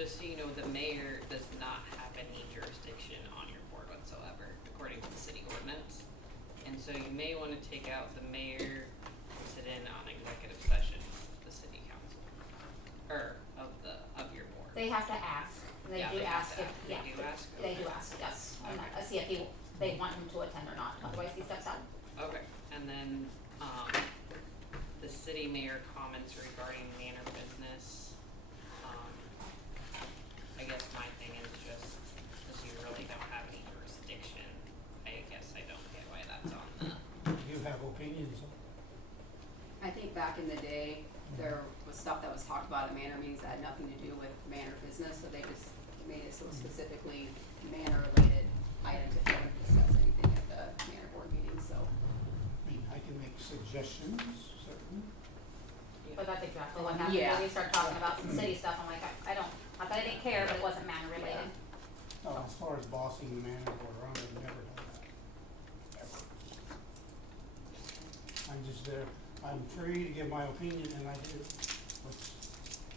just so you know, the mayor does not have any jurisdiction on your board whatsoever, according to the city ordinance. And so you may wanna take out the mayor to sit in on executive session, the city council, or of your board. They have to ask, and they Yeah, do they have ask to if, ask. yeah. They do ask? They do Okay. ask, yes, and Okay. see if they want him to attend or not, otherwise he steps out. Okay, and then, the city mayor comments regarding manor business. I guess my thing is just, cause you really don't have any jurisdiction, I guess I don't get why that's on the. You have opinions on I think back in the day, there was stuff that was talked about at manor meetings that had nothing to do with manor business, so they just made it so specifically manor related items if you want to discuss anything at the manor board meeting, so. I mean, I can make suggestions, certainly. But that's exactly what happened, Yeah. when we started talking about some city stuff, I'm like, I don't, not that I didn't care, but it wasn't manor related. As far as bossing the manor board around, I've never done that. Ever. I'm just there, I'm free to give my opinion, and I do, which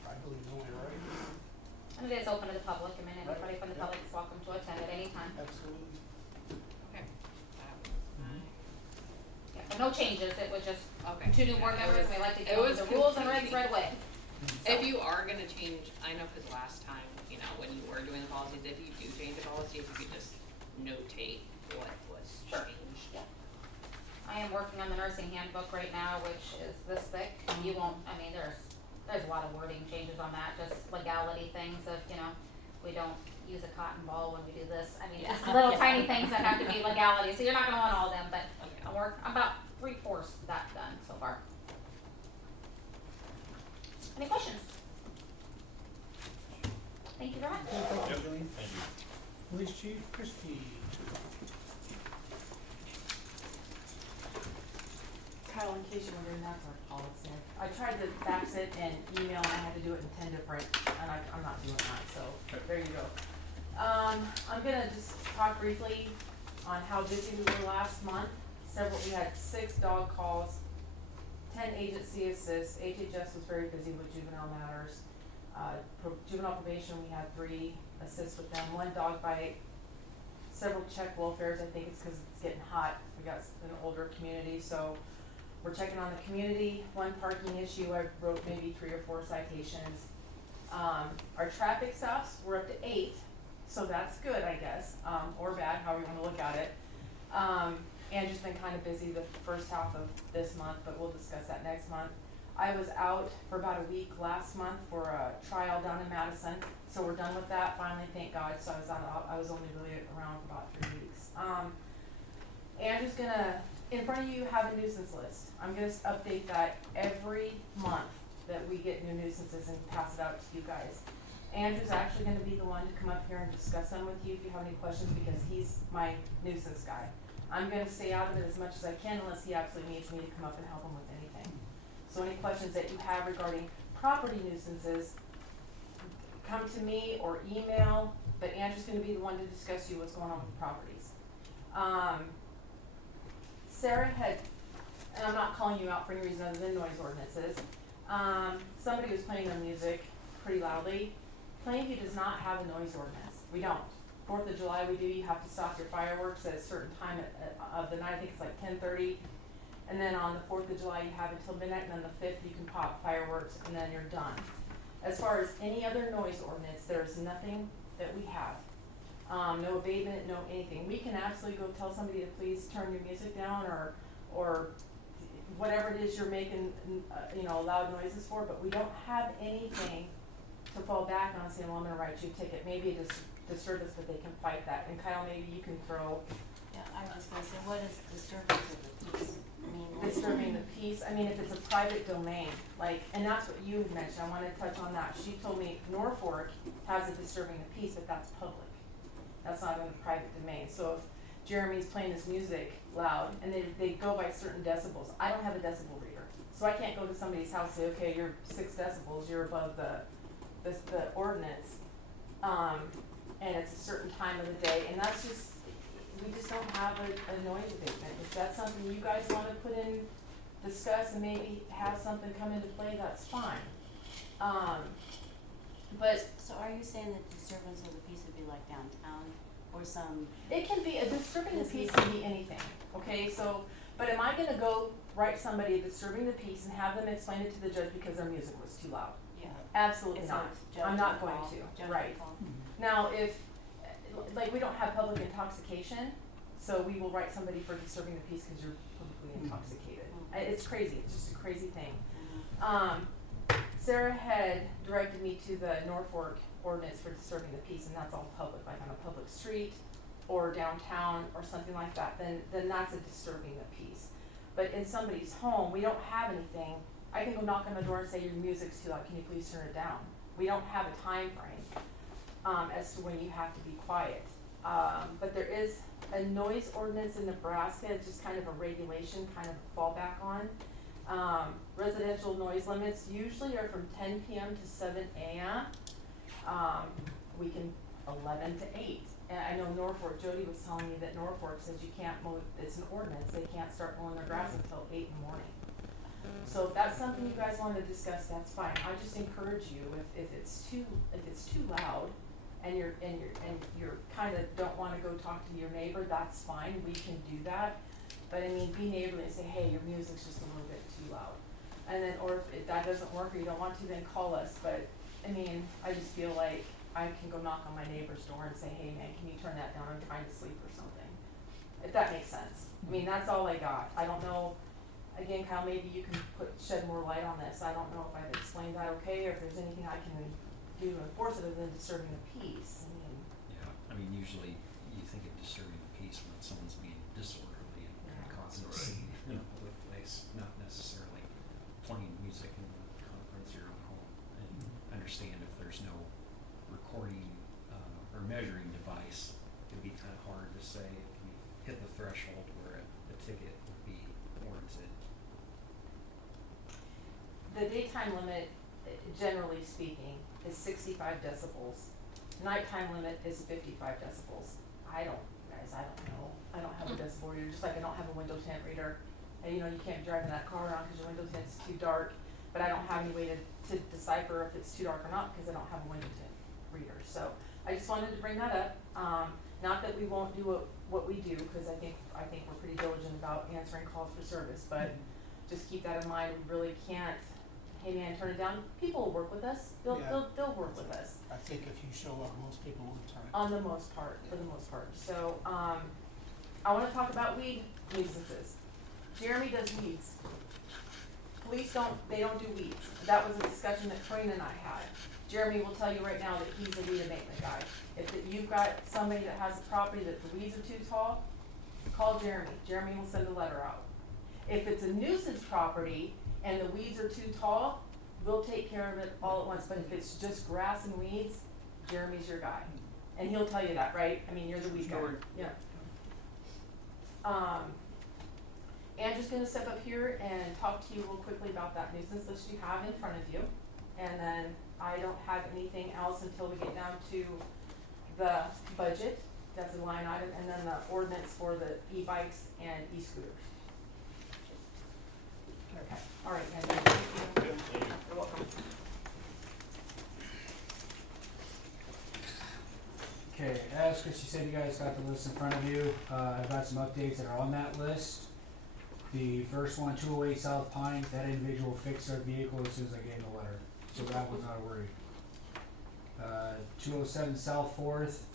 I believe is only right. And it is open to the public, I mean, anybody from the Yeah. public is welcome to attend at any time. Absolutely. Okay. That was my. Yeah, but no changes, it was just Okay. two new board Yeah, it members, was- we like to it go over was the rules and confusing. regs right away. If you are gonna change, I know, cause last time, you know, when you were doing the policies, if you do change the policy, if you could just notate what was Sure. changed. Yeah. I am working on the nursing handbook right now, which is this thick, and you won't, I mean, there's a lot of wording changes on that, just legality things of, you know, we don't use a cotton ball when we do this, I mean, just little tiny things that have to be legality, so you're not gonna want all of them, but I'm about 3/4 that done so far. Any questions? Thank you very much. Thank you, Jillian. Thank you. Police Chief Christie. Kyle, in case you're wondering, that's our policy. I tried to fax it and email, and I had to do it in 10 different, and I'm not doing that, so there you go. I'm gonna just talk briefly on how busy we were last month. We had 6 dog calls, 10 agency assists. HHS was very busy with juvenile matters. Juvenile probation, we had 3 assists with them, 1 dog bite, several check welfares. I think it's because it's getting hot. We got an older community, so we're checking on the community. 1 parking issue, I wrote maybe 3 or 4 citations. Our traffic stops, we're up to 8, so that's good, I guess, or bad, however you wanna look at it. Andrew's been kinda busy the first half of this month, but we'll discuss that next month. I was out for about a week last month for a trial down in Madison, so we're done with that finally, thank God, so I was only really around for about 3 weeks. Andrew's gonna, in front of you have a nuisance list. I'm gonna update that every month that we get new nuisances and pass it out to you guys. Andrew's actually gonna be the one to come up here and discuss them with you if you have any questions, because he's my nuisance guy. I'm gonna stay out of it as much as I can unless he absolutely needs me to come up and help him with anything. So any questions that you have regarding property nuisances, come to me or email, but Andrew's gonna be the one to discuss you what's going on with the properties. Sarah had, and I'm not calling you out for any reason other than noise ordinances, somebody was playing their music pretty loudly. Plainview does not have a noise ordinance, we don't. 4th of July we do, you have to stop your fireworks at a certain time of the night, I think it's like 10:30. And then on the 4th of July you have until midnight, and then the 5th you can pop fireworks and then you're done. As far as any other noise ordinance, there's nothing that we have. No abatement, no anything. We can absolutely go tell somebody to please turn your music down or whatever it is you're making, loud noises for, but we don't have anything to fall back on and say, well, I'm gonna write you a ticket. Maybe it is disturbance, but they can fight that. And Kyle, maybe you can throw. Yeah, I was gonna say, what is disturbance of the peace? I mean, what- Disturbing the peace, I mean, if it's a private domain, and that's what you had mentioned, I wanna touch on that. She told me Norfolk has a disturbing the peace, but that's public. That's not in the private domain. So if Jeremy's playing his music loud, and they go by certain decibels, I don't have a decibel reader. So I can't go to somebody's house and say, okay, you're 6 decibels, you're above the ordinance. And it's a certain time of the day, and that's just, we just don't have a noise abatement. If that's something you guys wanna put in, discuss, and maybe have something come into play, that's fine. But So are you saying that disturbance of the peace would be like downtown or some, it can be, a disturbing the peace can be anything, okay, so, but am I gonna go write somebody disturbing the peace and have them explain it to the judge because their music was too loud? yeah? Absolutely It's not, a I'm not going judgment call, to, judgment right. call. Now, if, like, we don't have public intoxication, so we will write somebody for disturbing the peace because you're publicly intoxicated. It's crazy, it's just a crazy thing. Mhm. Sarah had directed me to the Norfolk ordinance for disturbing the peace, and that's all public, like on a public street or downtown or something like that, then that's a disturbing the peace. But in somebody's home, we don't have anything, I can go knock on the door and say, your music's too loud, can you please turn it down? We don't have a time frame, as to when you have to be quiet. But there is a noise ordinance in Nebraska, it's just kind of a regulation, kind of a fallback on. Residential noise limits usually are from 10 p.m. to 7 a.m. We can 11 to 8. And I know Norfolk, Jody was telling me that Norfolk says you can't mow, it's an ordinance, they can't start mowing their grass until 8 in the morning. So if that's something you guys wanna discuss, that's fine. I just encourage you, if it's too loud and you're kinda don't wanna go talk to your neighbor, that's fine, we can do that. But I mean, be neighborly and say, hey, your music's just a little bit too loud. And then, or if that doesn't work or you don't want to, then call us, but, I mean, I just feel like I can go knock on my neighbor's door and say, hey man, can you turn that down, I'm trying to sleep or something. If that makes sense. I mean, that's all I got. I don't know, again, Kyle, maybe you can shed more light on this. I don't know if I've explained that okay, or if there's anything I can do to enforce it other than disturbing the peace. I mean, Yeah, I mean, usually you think of disturbing the peace when someone's being disorderly and causing a scene in a public place, not necessarily playing music in the conference or your own home. And understand if there's no recording, or measuring device, it'd be kind of hard to say if you hit the threshold where a ticket would be warranted. the daytime limit, generally speaking, is 65 decibels. Nighttime limit is 55 decibels. I don't know. I don't have a decibel reader, just like I don't have a window tint reader. And you know, you can't be driving that car around because your window tint's too dark, but I don't have any way to decipher if it's too dark or not because I don't have a window tint reader. So I just wanted to bring that up. Not that we won't do what we do, because I think we're pretty diligent about answering calls for service, but just keep that in mind. We really can't, hey man, turn it down. People will work with us. They'll work with us. I think if you show up, most people will turn it. On the most part, for the most part. So, I wanna talk about weed nuisances. Jeremy does weeds. Police they don't do weeds. That was a discussion that Trina and I had. Jeremy will tell you right now that he's a weed abatement guy. If you've got somebody that has a property that the weeds are too tall, call Jeremy. Jeremy will send a letter out. If it's a nuisance property and the weeds are too tall, we'll take care of it all at once. But if it's just grass and weeds, Jeremy's your guy. And he'll tell you that, right? I mean, you're the weed guy. Sure. Yeah. Andrew's gonna step up here and talk to you real quickly about that nuisance list you have in front of you. And then I don't have anything else until we get down to the budget, that's a line item, and then the ordinance for the e-bikes and e-scooters. Okay, all right, Andrew, thank you. You're welcome. Okay, as Christy said, you guys got the list in front of you. I've got some updates that are on that list. The first one, 208 South Pine, that individual fixed their vehicle as soon as I gave him the letter, so that was not a worry. 207 South Fourth,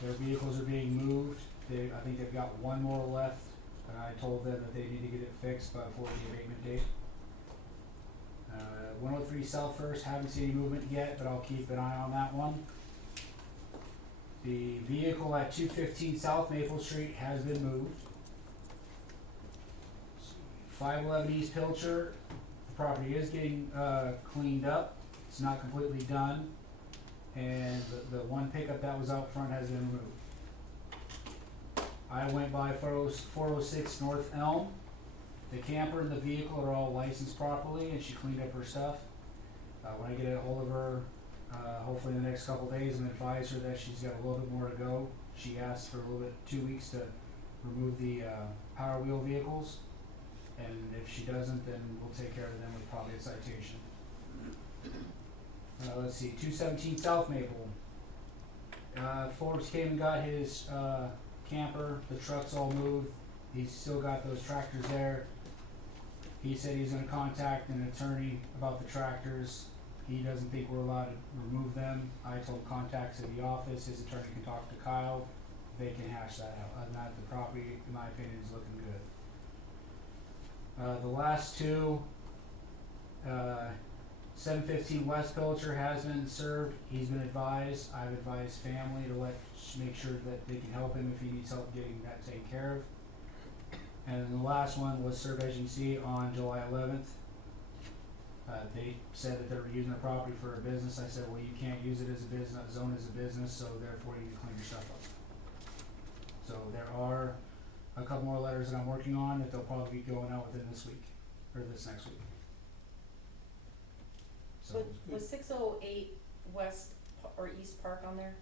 their vehicles are being moved. I think they've got one more left, and I told them that they need to get it fixed before the abatement date. 103 South First, haven't seen any movement yet, but I'll keep an eye on that one. The vehicle at 215 South Maple Street has been moved. 511 East Pilcher, the property is getting cleaned up. It's not completely done. And the one pickup that was out front has been removed. I went by 406 North Elm. The camper and the vehicle are all licensed properly, and she cleaned up her stuff. When I get a hold of her, hopefully in the next couple days, and advise her that she's got a little bit more to go. She asked for a little bit, 2 weeks to remove the Power Wheel vehicles, and if she doesn't, then we'll take care of them with probably a citation. Let's see, 217 South Maple. Forbes came and got his camper. The truck's all moved. He's still got those tractors there. He said he's going to contact an attorney about the tractors. He doesn't think we're allowed to remove them. I told him contact the office. His attorney can talk to Kyle. They can hash that out. Other than that, the property, in my opinion, is looking good. The last two, 715 West Pilcher has been served. He's been advised. I've advised family to make sure that they can help him if he needs help getting that taken care of. And then the last one was served, as you can see, on July 11th. They said that they were using the property for a business. I said, well, you can't use it as a business, zone as a business, so therefore you need to clean your stuff up. So there are a couple more letters that I'm working on that they'll probably be going out within this week, or this next week. So, Was 608 West or East Park on there?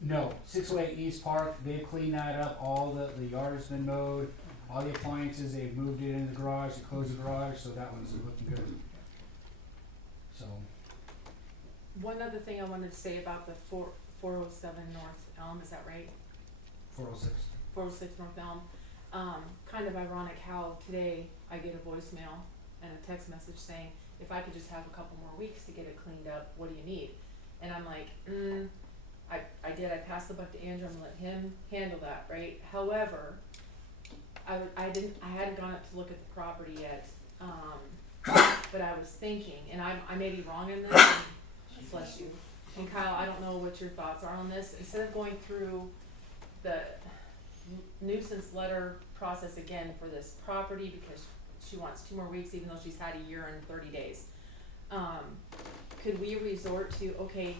no, 608 East Park, they've cleaned that up, all the yard's been mowed, all the appliances, they've moved it in the garage, they closed the garage, so that one's looking good. So, One other thing I wanted to say about the 407 North Elm, is that right? 406. 406 North Elm. Kind of ironic how today I get a voicemail and a text message saying, if I could just have a couple more weeks to get it cleaned up, what do you need? And I'm like, I did, I passed the buck to Andrew, I'm gonna let him handle that, right? However, I hadn't gone up to look at the property yet, but I was thinking, and I may be wrong in this, and bless you. And Kyle, I don't know what your thoughts are on this, instead of going through the nuisance letter process again for this property, because she wants 2 more weeks even though she's had a year and 30 days. Could we resort to, okay,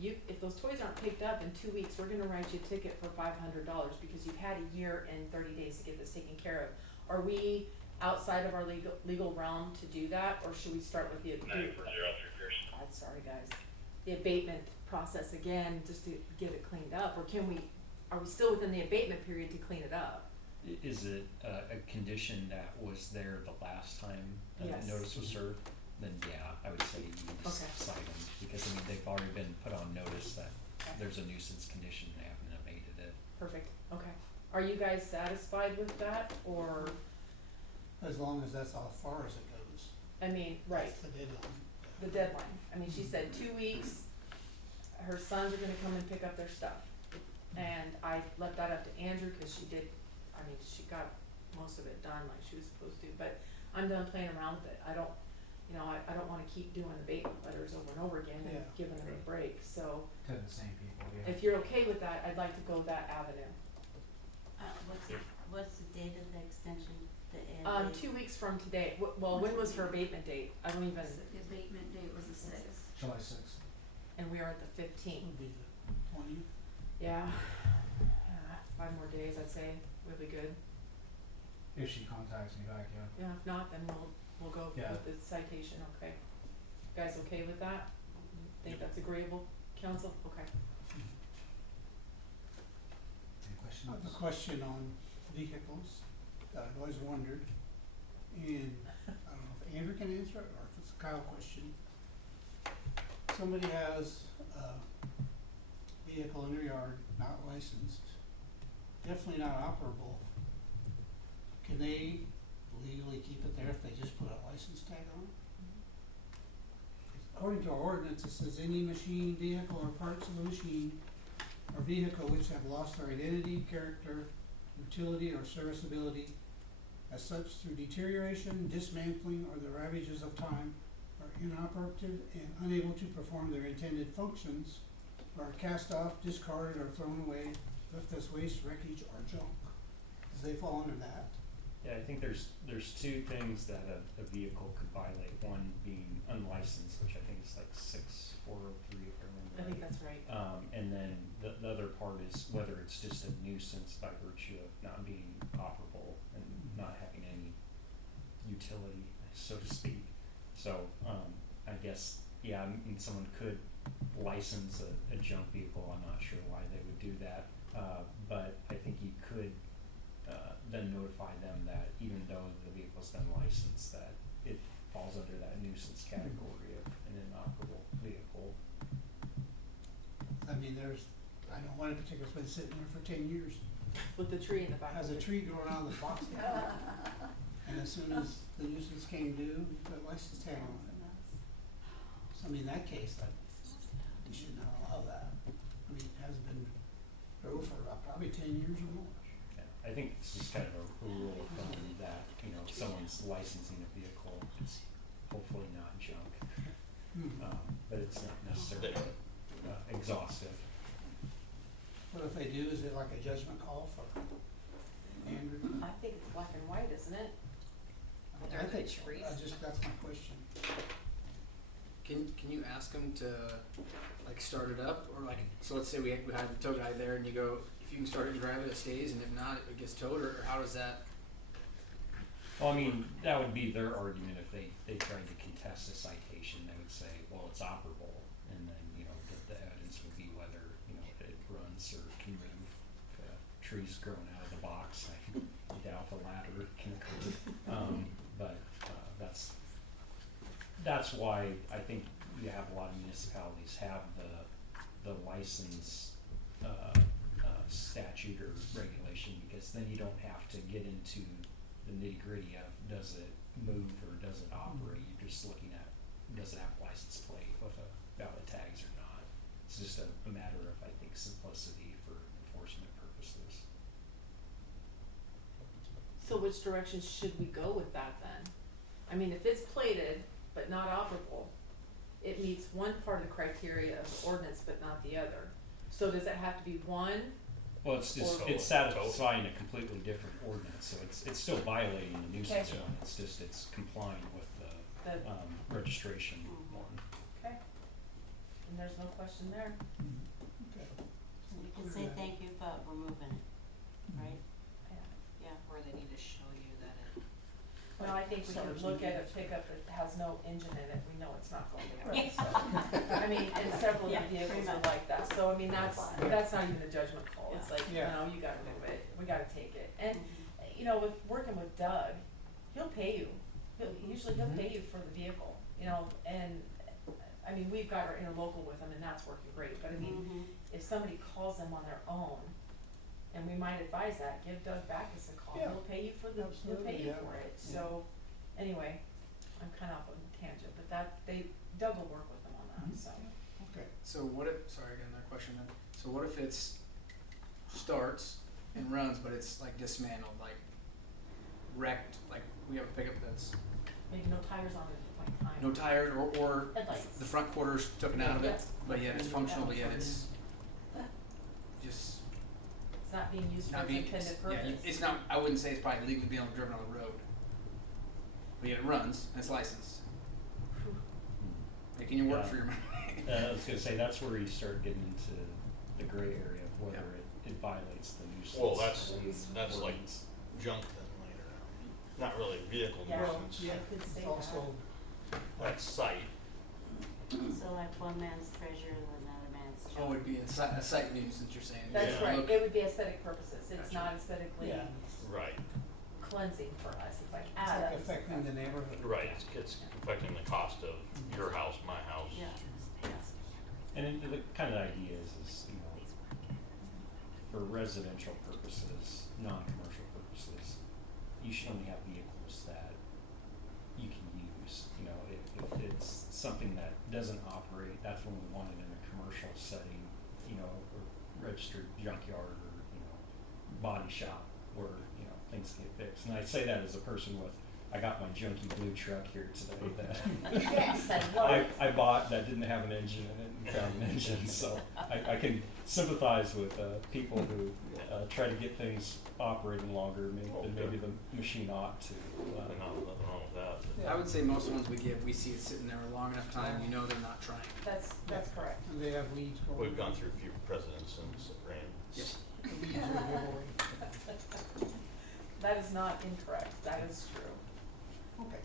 if those toys aren't picked up in 2 weeks, we're gonna write you a ticket for $500 because you've had a year and 30 days to get this taken care of. Are we outside of our legal realm to do that, or should we start with the sorry guys, the abatement process again just to get it cleaned up, or are we still within the abatement period to clean it up? Is it a condition that was there the last time that Yes. the notice was served? Then yeah, I would say you just Okay. cite them, because I mean, they've already been put on notice that Okay. there's a nuisance condition, they haven't abated it. Perfect, okay. Are you guys satisfied with that, or, As long as that's how far as it goes. I mean, right, That's the deadline. the deadline, I mean, she said 2 weeks, her sons are gonna come and pick up their stuff. And I left that up to Andrew, cause she got most of it done like she was supposed to, but I'm done playing around with it. I don't wanna keep doing abatement letters over and over again and Yeah. giving them a break, so To the same people, yeah. if you're okay with that, I'd like to go that avenue. What's the date of the extension, the end date? 2 weeks from today, well, when was her abatement date? I don't even, The abatement date was the 6th. July 6th. and we are at the 15th. Would be the 20th. Yeah, 5 more days, I'd say, we'll be good. If she contacts me back, yeah. Yeah, if not, then we'll go Yeah. with the citation, okay? Guys okay with that? Think that's agreeable, council? Okay. Any I questions? have a question on vehicles that I've always wondered, and I don't know if Andrew can answer it or if it's a Kyle question. Somebody has a vehicle in their yard, not licensed, definitely not operable. Can they legally keep it there if they just put a license tag on it? According to our ordinance, it says any machine, vehicle, or parts of a machine or vehicle which have lost their identity, character, utility, or serviceability as such through deterioration, dismantling, or the ravages of time are inoperative and unable to perform their intended functions, or are cast off, discarded, or thrown away, left as waste, wreckage, or junk. Does they fall under that? Yeah, I think there's 2 things that a vehicle could violate, one being unlicensed, which I think is like 6403 if I remember I right. think that's right. And then the other part is whether it's just a nuisance by virtue of not being operable and not having any utility, so to speak. So, I guess, yeah, I mean, someone could license a junk vehicle, I'm not sure why they would do that, but I think you could, then notify them that even though the vehicle's been licensed, that it falls under that nuisance category of an inoperable vehicle. I mean, I know one in particular has been sitting there for 10 years, With the tree in the back. has of a it. tree growing out of the box. And as soon as the nuisance came due, you put a license tag on it. So I mean, in that case, you should not allow that. I mean, it hasn't been drove for probably 10 years or more. Yeah, I think it's just kind of a rule of thumb that, you know, if someone's licensing a vehicle, it's hopefully not junk. But it's not necessarily exhaustive. What if they do, is it like a judgment call for Andrew? I think it's black and white, isn't it? I think so. That's my question. Can you ask them to like start it up, or like, so let's say we have a tow guy there and you go, if you can start it and drive it, it stays, and if not, it gets towed, or how does that? Well, I mean, that would be their argument if they tried to contest a citation. They would say, well, it's operable, and then, you know, the evidence would be whether, you know, it runs or can move. If a tree's grown out of the box, I doubt the latter can occur. But that's why I think you have a lot of municipalities have the license statute or regulation, because then you don't have to get into the nitty gritty of does it move or does it operate. You're just looking at does it have a license plate with a valid tags or not. It's just a matter of, I think, simplicity for enforcement purposes. So which direction should we go with that then? I mean, if it's plated but not operable, it meets one part of the criteria of the ordinance but not the other. So does it have to be one? Well, it's just, Or- it's satisfying a completely different ordinance, so it's still violating the nuisance Okay. one, it's just, it's complying with the, The- registration one. Okay. And there's no question there. Okay. You can say thank you, but we're moving it, right? Yeah. Or they need to show you that it. Well, I think we can look at a pickup that has no engine in it, we know it's not going to run, so. I mean, and several of Yeah, the vehicles pretty are much. like that, so I mean, that's not even a judgment call, it's like, Yeah. no, you gotta move it, we gotta take it. And, you know, with working with Doug, he'll pay you, usually he'll pay you for the vehicle, you know, and, I mean, we've got our interlocal with him and that's working great, but I mean, if somebody calls them on their own, and we might advise that, give Doug Backus a call, Yeah. he'll pay you for he'll Absolutely, pay you yeah. for it, so, anyway, I'm kinda off on a tangent, but Doug will work with them on that, so. Okay. So what if, sorry, again, another question then. So what if it's starts and runs, but it's like dismantled, like wrecked, like we have a pickup that's Maybe no tires on it at the point in time. no tires, or Headlights. the front quarter's taken out of it, Yeah. but yet it's functional, but yet it's just It's not being used for not its being, intended yeah, purpose. it's not, I wouldn't say it's probably legally being driven on the road. But yet it runs and it's licensed, making you work Yeah. for your money. I was gonna say, that's where you start getting into the gray area of whether it violates the nuisance. Well, that's like ordinance. junk then later on. Not really vehicle Yeah. nuisance. Yeah, I could say It's that. also, That's site. So like one man's treasure and another man's junk. Oh, it'd be a site nuisance, you're saying. That's Yeah. right, Look, it would be aesthetic purposes, it's Gotcha. not aesthetically yeah, Right. cleansing for us, it's like, it's ah, like that's. affecting the neighborhood. Right. It's affecting the cost of your house, my house. Yeah. And the kind of idea is, you know, for residential purposes, non-commercial purposes, you should only have vehicles that you can use. You know, if it's something that doesn't operate, that's when we want it in a commercial setting, you know, or registered junkyard or, you know, body shop where, you know, things get fixed. And I say that as a person with, I got my junky blue truck here today that Yes, I love it. I bought that didn't have an engine in it and found an engine, so I can sympathize with people who try to get things operating longer than maybe the machine ought to. Nothing wrong with that. I would say most of the ones we get, we see it sitting there a long enough time, you know they're not trying. That's correct. And they have weeds growing. We've gone through a few presidents since it ran. Yep. The weeds will give away. That is not incorrect, that is true. Okay,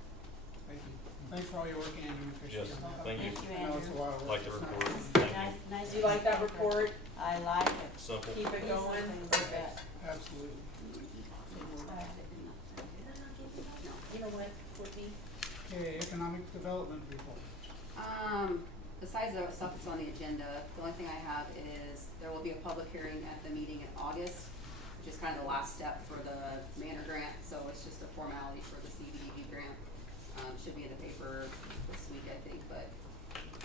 thank you. Thanks for all your work, Andrew, appreciate Yes, it. thank you. Thank you, I know it's a Andrew. lot of work. Like the It's not- report. Thank you. Nice. Do you like that report? I like it. Simple. Keep it going, perfect. Absolutely. You know what, Courtney? Okay, economic development report. besides the stuff that's on the agenda, the only thing I have is there will be a public hearing at the meeting in August, which is kind of the last step for the Manor grant, so it's just a formality for the CBDG grant. Should be in the paper this week, I think, but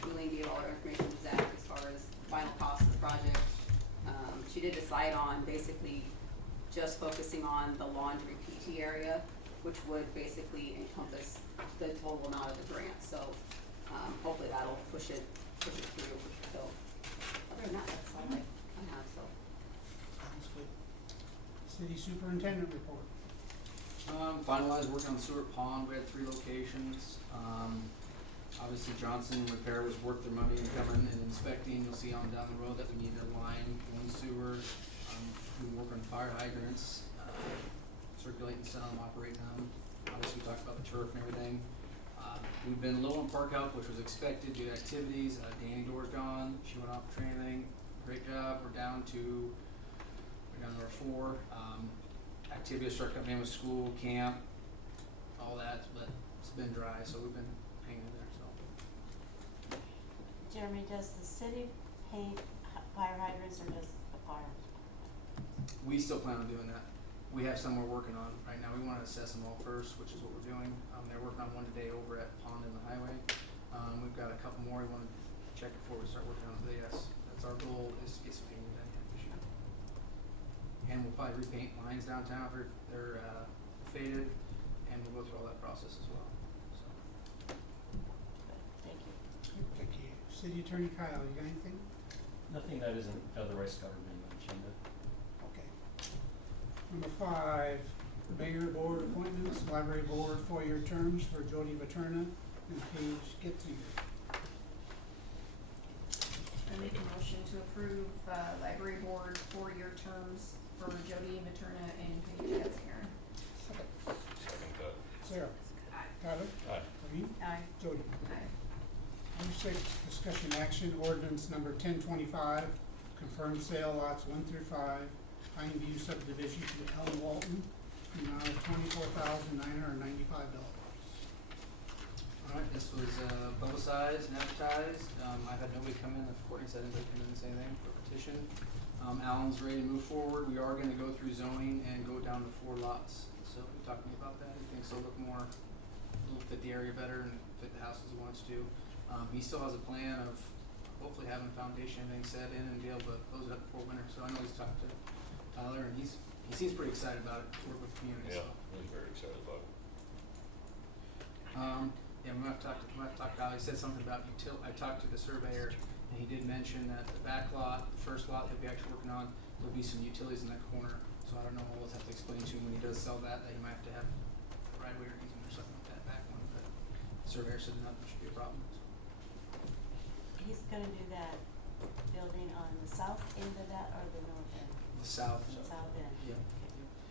Julie gave all her information to Zach as far as final cost of the project. She did decide on basically just focusing on the laundry PT area, which would basically encompass the total amount of the grant, so, hopefully that'll push it through, so. Other than that, that's all I have, so. Sounds good. City superintendent report. Finalized working on Seward Pond, we had 3 locations. Obviously Johnson Repair was worth their money in coming and inspecting. You'll see on down the road that we need a line, 1 sewer. We work on fire hydrants, circulate and sell them, operate them. Obviously we talked about the turf and everything. We've been low on park health, which was expected due to activities. Danny Door's gone, she went off for training, great job. We're down to our 4. Activities start coming in with school, camp, all that, but it's been dry, so we've been hanging in there, so. Jeremy, does the city pay fire hydrants or does the fire? We still plan on doing that. We have some we're working on right now. We wanna assess them all first, which is what we're doing. They're working on one today over at Pond and the Highway. We've got a couple more we wanna check before we start working on it, but yes, that's our goal, is to get some painting done this year. And we'll probably repaint lines downtown if they're faded, and we'll go through all that process as well, so. Thank you. Thank you. City Attorney Kyle, you got anything? Nothing that isn't otherwise covered in the agenda. Okay. Number 5, mayor board appointments, library board 4-year terms for Jody Materna and Paige Getzinger. I make a motion to approve, library board 4-year terms for Jody Materna and Paige Getzinger. Second that. Sarah? Aye. Tyler? Aye. Green? Aye. Jody? Aye. Number 6, discussion action, ordinance number 1025, confirm sale lots 1 through 5, Plainview subdivision to Ellen Walton, the amount of $24,995. Alright, this was publicized and advertised. I've had nobody come in, if Courtney said anybody come in and say anything for petition. Alan's ready to move forward. We are gonna go through zoning and go down to 4 lots. So we talked to me about that. He thinks it'll look more, it'll fit the area better and fit the house as he wants to. He still has a plan of hopefully having a foundation and everything set in and be able to close it up before winter. So I know he's talked to Tyler and he seems pretty excited about it, to work with the community, Yeah, so. he's very excited about it. Yeah, we might have talked to Kyle. He said something about I talked to the surveyor, and he did mention that the back lot, the first lot he'll be actually working on, there'll be some utilities in that corner. So I don't know, we'll have to explain to him when he does sell that he might have to have right away or easement or something like that back one, but the surveyor said nothing should be a problem, so. He's gonna do that building on the south end of that or the north end? The south. South end. Yeah.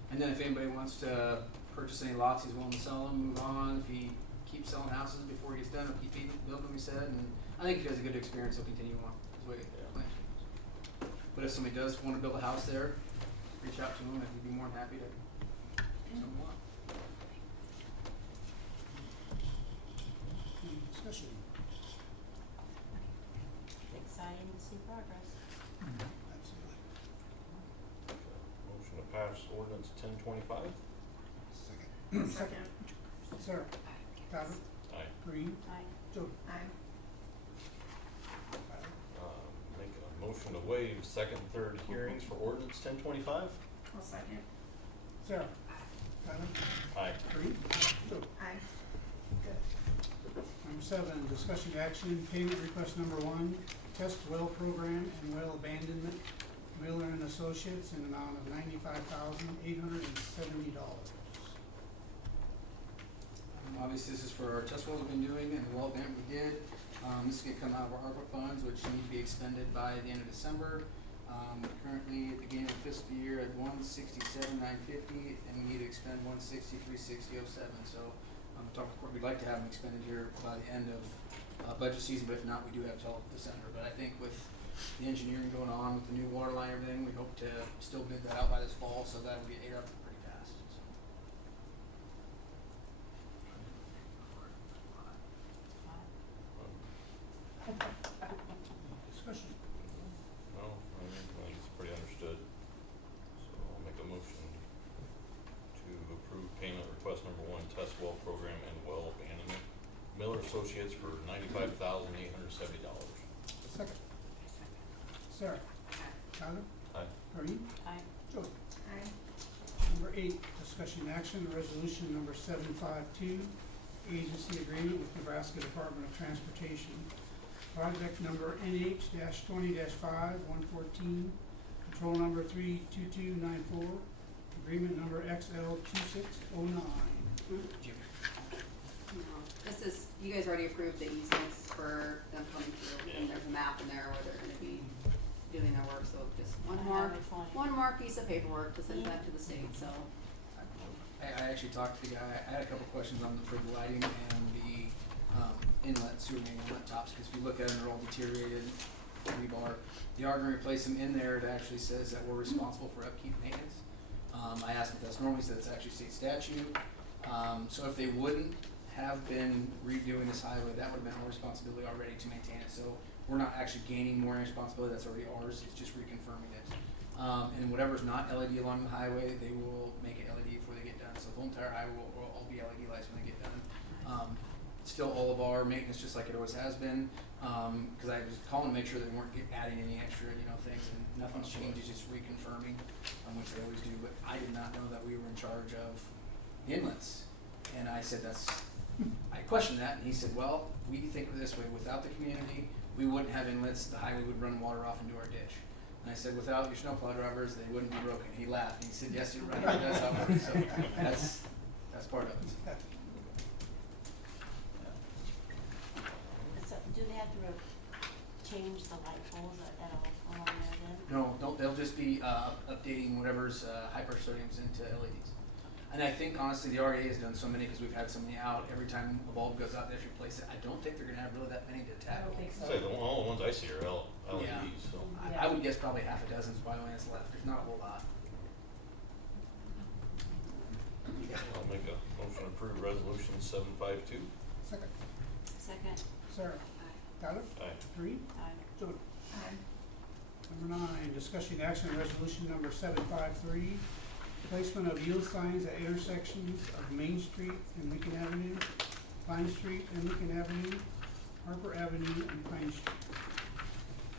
And then if anybody wants to purchase any lots, he's willing to sell them, move on. If he keeps selling houses before he gets done, he'll keep building them, he said, and I think if he has a good experience, he'll continue on his way. But if somebody does wanna build a house there, reach out to him, and he'd be more than happy to sell them a lot. Any discussion? Exciting to see progress. Absolutely. Motion to pass ordinance 1025. Second. Second. Sarah? Tyler? Aye. Green? Aye. Jody? Aye. Make a motion to waive second and third hearings for ordinance 1025. I'll second. Sarah? Tyler? Aye. Green? Jody? Aye. Number 7, discussion action, payment request number 1, test well program and well abandonment, Miller and Associates, in an amount of $95,870. Obviously, this is for our test wells we've been doing and the well event we did. This is gonna come out of our ARPA funds, which need to be expended by the end of December. Currently, at the beginning of the fiscal year, at $167,950, and we need to expend $163,607. So, we'd like to have them expended here by the end of budget season, but if not, we do have till December. But I think with the engineering going on with the new water line and everything, we hope to still bid that out by this fall, so that will get ate up pretty fast. So. Associates for $95,870. Second. Sarah? Tyler? Aye. Maureen? Aye. Jody? Aye. Number 8, discussion action, resolution number 752, agency agreement with Nebraska Department of Transportation. Project number NH-20-5, 114, control number 32294, agreement number XL 2609. Jim. No, this is, you guys already approved the easements for them coming through, and there's a map in there where they're gonna be doing their work, so just one I more, have it, 20. one more piece of paperwork to send back to the state, so. I actually talked to the guy, I had a couple questions on for the lighting and the, inlet, sewer main inlet tops, cause if you look at them, they're all deteriorated, rebar. They are gonna replace them in there, it actually says that we're responsible for upkeep and maintenance. I asked if that's normal, he said it's actually state statute. So if they wouldn't have been redoing this highway, that would've been our responsibility already to maintain it, so we're not actually gaining more responsibility, that's already ours, it's just reconfirming it. And whatever's not LED along the highway, they will make it LED before they get done, so the whole entire highway will all be LED lights when they get done. Still all of our maintenance, just like it always has been, cause I was calling to make sure they weren't adding any extra, things, and nothing's changed, it's just reconfirming, which they always do, but I did not know that we were in charge of the inlets. And I said, I questioned that, and he said, well, we think of it this way, without the community, we wouldn't have inlets, the highway would run water off into our ditch. And I said, without your snowplow drivers, they wouldn't be broken. He laughed, and he said, yes, you're right, that's how it works, so that's part of it. So, do they have to change the light poles at all along there then? No, they'll just be, updating whatever's, hypersodiums into LEDs. And I think honestly, the REA has done so many, cause we've had so many out, every time a bulb goes out, they have to replace it. I don't think they're gonna have really that many to I tackle. don't think so. Say, the only ones I see are LEDs, so. I would guess probably half a dozen is probably what's left, there's not a whole lot. I'll make a motion to approve resolution 752. Second. Second. Sarah? Tyler? Aye. Maureen? Aye. Jody? Aye. Number 9, discussion action, resolution number 753, placement of yield signs at intersections of Main Street and Lincoln Avenue, Pine Street and Lincoln Avenue, Harper Avenue and Pine Street.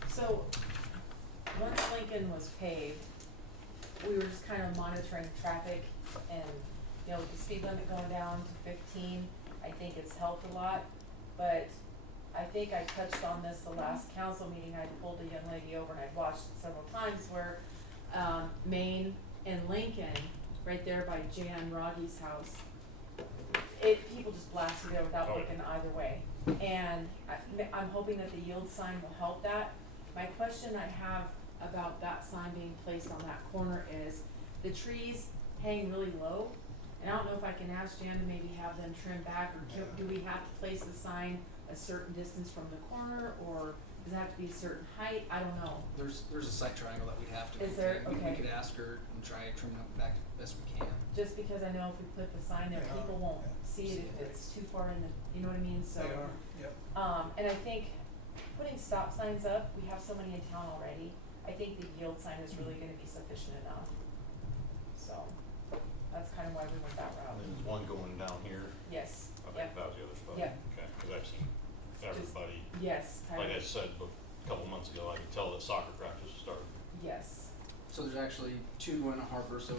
So, once Lincoln was paved, we were just kind of monitoring traffic and, with the speed limit going down to 15, I think it's helped a lot. But I think I touched on this the last council meeting, I pulled a young lady over and I'd watched it several times where, Main and Lincoln, right there by Jan Rogge's house, people just blast through there without looking either way. And I'm hoping that the yield sign will help that. My question I have about that sign being placed on that corner is, the trees hang really low, and I don't know if I can ask Jan to maybe have them trimmed back, or do we have to place the sign a certain distance from the corner, or does it have to be a certain height? I don't know. There's a site triangle that we'd have to. Is there? We Okay. could ask her and try and trim them back the best we can. Just because I know if we put the sign there, Yeah. people won't see it if it's too far in the, you know what I mean, so. They are, yep. And I think putting stop signs up, we have so many in town already, I think the yield sign is really gonna be sufficient enough. So, that's kind of why we went that And route. there's one going down here. Yes, I think yep, that was the other spot. Yep. Okay, cause I've seen everybody, yes, kind like I of, said a couple months ago, I could tell that soccer practice started. yes. So there's actually two going to Harper, so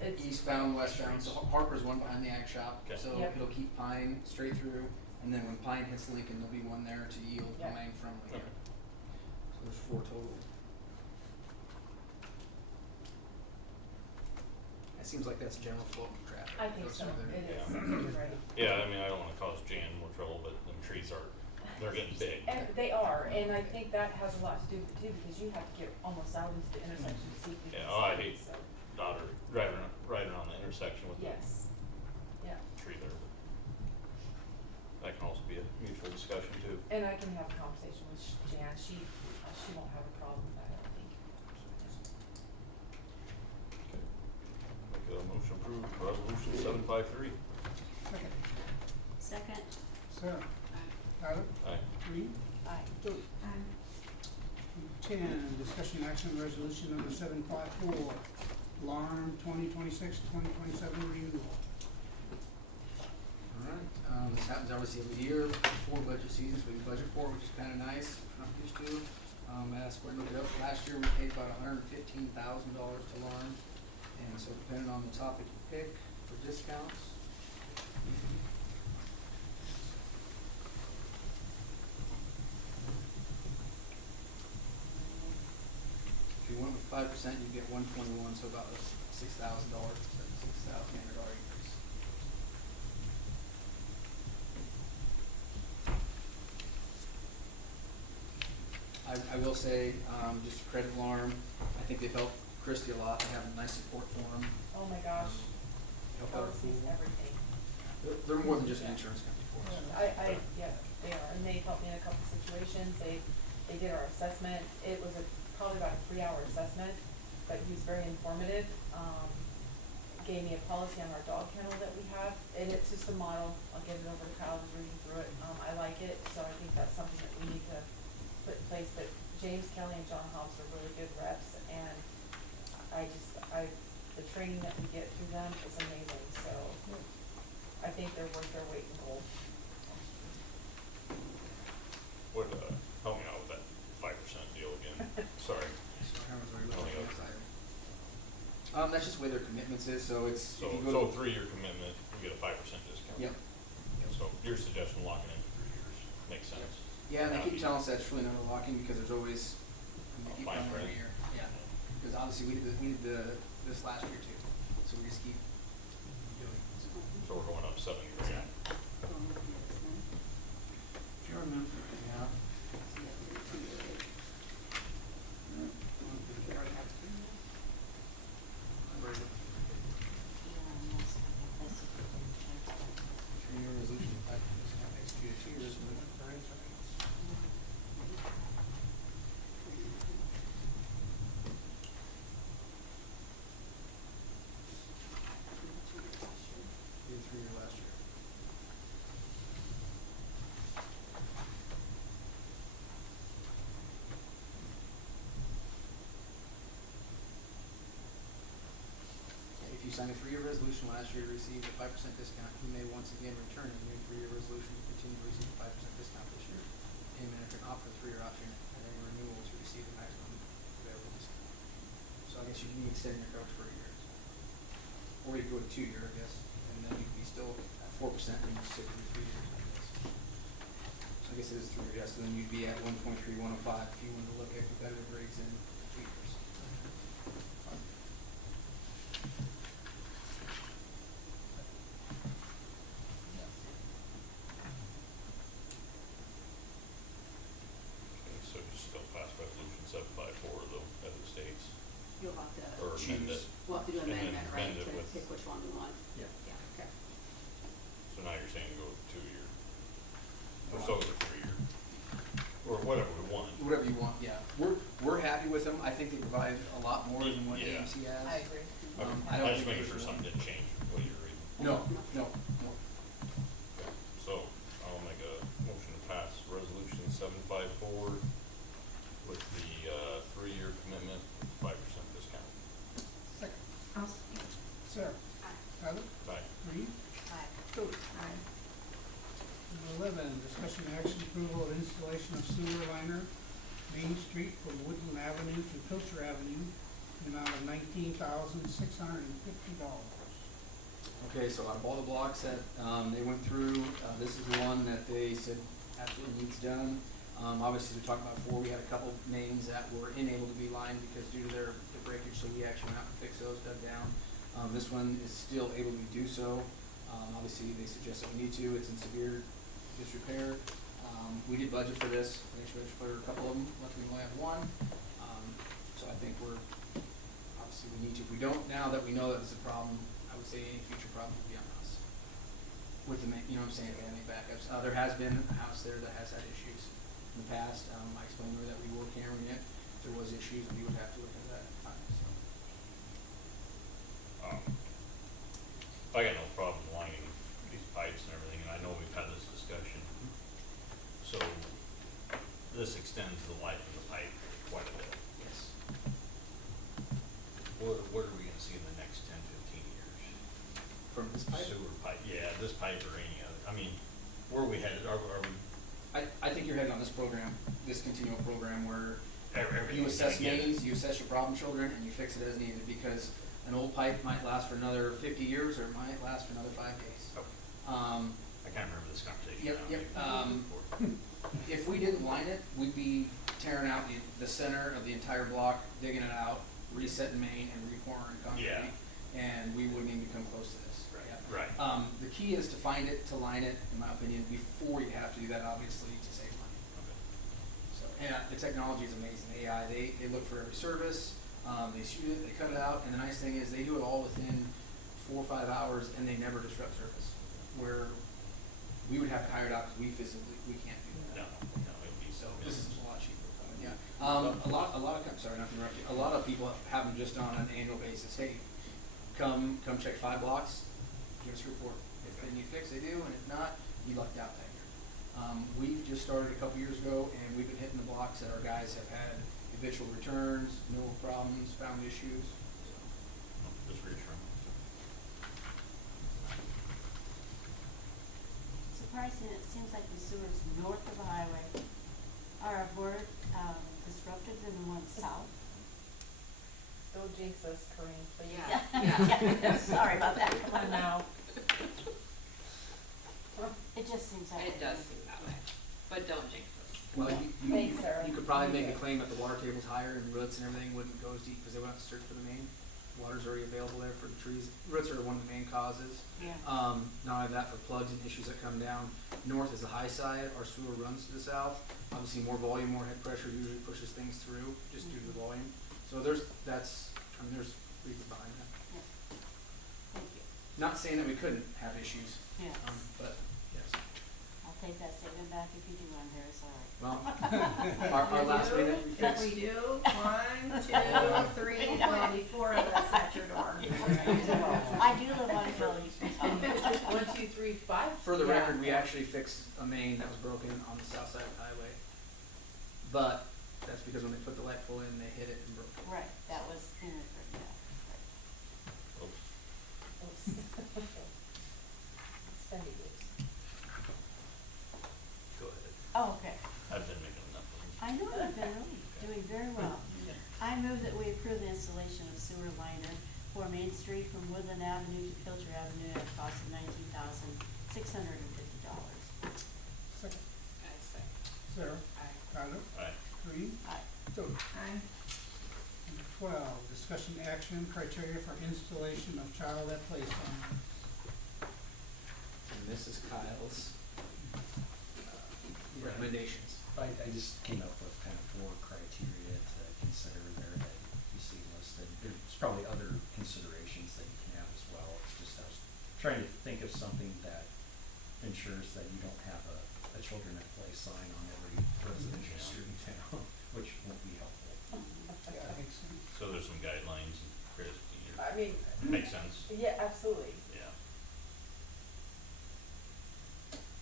It's, eastbound, westbound, so Harper's one behind the ag shop, Okay. so Yep. it'll keep Pine straight through, and then when Pine hits Lincoln, there'll be one there to yield Yep. Pine from Lincoln. Okay. So there's 4 total. It seems like that's general flow of traffic. I think Goes so, through there. it is, Yeah. you're right. Yeah, I mean, I don't wanna cause Jan more trouble, but them trees they're getting big. And they are, and I think that has a lot to do with it too, because you have to get almost out into the intersection to see if you can Yeah, oh, I see it, hate so, Daughter driving right around the intersection with yes, yeah. the tree there. That can also be a mutual discussion too. And I can have a conversation with Jan, she won't have a problem with that, I don't think. Okay. Make a motion approved resolution 753. Second. Second. Sarah? Tyler? Aye. Maureen? Aye. Jody? Aye. Number 10, discussion action, resolution number 754, alarm 2026-2027 renewal. Alright, This happens obviously every year, before budget season, so we can budget for it, which is kinda nice, not used to. I asked Gordon to look it up, last year we paid about $115,000 to learn, and so depending on the topic you pick for discounts. If you went with 5%, you get 121, so about a $6,000, $6,800 increase. I will say, just to credit Alarm, I think they've helped Christie a lot, they have a nice support for them. Oh my gosh, Help out. policies, everything. They're more than just an insurance company for us. Yeah, they are, and they helped me in a couple situations, they did our assessment, it was probably about a 3-hour assessment, but he was very informative, gave me a policy on our dog kennel that we have, and it's just a model, I'll give it over to Kyle, who's reading through it, I like it, so I think that's something that we need to put in place, but James Kelly and John Hobbs are really good reps, and the training that we get through them is amazing, so I think they're worth their weight in gold. What, help me out with that 5% deal again, sorry. So how much are we Oh, looking yeah. at this item? That's just the way their commitments is, so it's, So, if you go to. 3-year commitment, you get a 5% discount. Yep. So your suggestion locking in for 3 years makes sense. Yeah, and they Not keep be- telling us that's really not a lock-in because there's always, they keep Fine coming every print. year, yeah. Because obviously we did this last year too, so we just keep doing it. So we're going up 7 years. If you remember, yeah. Three-year resolution, discount executed 2 years and then variance rates. We did 3-year last year. If you signed a 3-year resolution last year, you received a 5% discount, you may once again return to your 3-year resolution to continue to receive a 5% discount this year. Any manager can opt for a 3-year option and any renewal to receive the maximum available discount. So I guess you can extend your coverage for a year. Or you could go to 2-year, I guess, and then you could be still at 4% and you stick with your 3 years, I guess. So I guess it is 3 years, yes, and then you'd be at 1.3105 if you wanted to look at competitive rates in 2 years. Okay, so just still pass resolution 754 though, as it states, You'll have or to amend choose. it. we'll have to do And then amendment, right, amend it to with- pick which one we want. Yeah. Yeah, okay. So now you're saying go with 2-year. Or so with 3-year. Or whatever we want. Whatever you want, yeah. We're happy with them. I think they provide a lot more than what Yeah. AMC has. I agree. Okay. I don't I just think making there's sure a- something didn't change what you're reading. No. Okay. So I'll make a motion to pass resolution 754 with the 3-year commitment, 5% discount. Second. I'll Sarah? Tyler? Bye. Reed? Aye. Cody? Number 11, discussion and action approval of installation of sewer liner, Main Street from Woodland Avenue to Pilcher Avenue, in the amount of $19,650. Okay, so out of all the blocks that, they went through, this is the one that they said absolutely needs done. Obviously, we talked about before, we had a couple mains that were unable to be lined because due to their breakage, so we actually went out and fixed those, dug down. This one is still able to do so. Obviously, they suggest that we need to, it's in severe disrepair. We did budget for this, we actually budgeted for a couple of them, luckily we only have one. So I think we're, obviously we need to, if we don't, now that we know that it's a problem, I would say any future problem would be on us. With the, you know what I'm saying, if we have any backups. There has been a house there that has had issues in the past, I explained to her that we were carrying it, if there was issues, we would have to look at that at the time, so. I got no problem lining these pipes and everything, and I know we've had this discussion. So this extends the life of the pipe quite a bit. Yes. What are we gonna see in the next 10, 15 years? From this pipe? Sewer pipe, yeah, this pipe or any other, I mean, your head on this program, this continual program where Everything's you assess gonna get- mains, you assess your problem children, and you fix it as needed, because an old pipe might last for another 50 years, or it might last for another 5 days. Okay. Um, I can't remember this conversation. Yep, now. yep, if we didn't line it, we'd be tearing out the center of the entire block, digging it out, resetting main, and repouring concrete. Yeah. And we wouldn't even come close to this. Right, Yeah. right. The key is to find it, to line it, in my opinion, before you have to do that, obviously, to save money. Okay. So, and the technology is amazing. AI, they look for every service, they shoot it, they cut it out, and the nice thing is they do it all within 4 or 5 hours, and they never disrupt service. Where we would have to hire it out because we can't do that. No, it'd be So so. this is a lot cheaper. Yeah. A lot of, sorry, not to interrupt you. A lot of people have them just on an annual basis. Hey, come check 5 blocks, give us a report. If they need fixed, they do, and if not, you lucked out that year. We've just started a couple years ago, and we've been hitting the blocks that our guys have had habitual returns, no problems, found issues. So, Just reassuring. Surprising, it seems like the sewers north of the highway are more disruptive than the ones south. Don't jinx us, Corinne, please. Yeah. Sorry about that. Come on now. It just seems like. It does seem that way, but don't jinx us. well, Thanks, Sarah. you could probably make a claim that the water table's higher and roots and everything wouldn't go as deep because they wouldn't have to search for the main. Water's already available there for the trees. Roots are one of the main causes. Yeah. Not only that, for plugs and issues that come down. North is the high side, our sewer runs to the south. Obviously, more volume, more head pressure usually pushes things through, just due to the volume. So there's reasons behind that. Thank you. Not saying that we couldn't have issues, Yes. but yes. I'll take that statement back if you do, I'm very sorry. Well, our last We minute, we do, fixed. we do, 1, 2, 3, well, be 4 of us at your door. I do live on a hill, you can tell me. 1, 2, 3, 5. For the Yeah. record, we actually fixed a main that was broken on the south side of the highway. But that's because when they put the light pole in, they hit it and broke it. Right, that was in the, yeah, right. Oops. Spendy use. Go ahead. Oh, okay. I've been making enough of them. I know you've been really doing very well. I move that we approve the installation of sewer liner for Main Street from Woodland Avenue to Pilcher Avenue at a cost of $19,650. Second. I say. Sarah? Aye. Tyler? Alright, Kareem? Aye. Jody? Aye. Number 12, discussion action criteria for installation of child at play signs. And this is Kyle's recommendations. I just came up with kind of 4 criteria to consider there that you see listed. There's probably other considerations that you can have as well. It's just I was trying to think of something that ensures that you don't have a children at play sign on every residential street in town, which won't be helpful. Yeah, I think so. so there's some guidelines, Chris, do you, I mean, makes sense? yeah, absolutely. Yeah.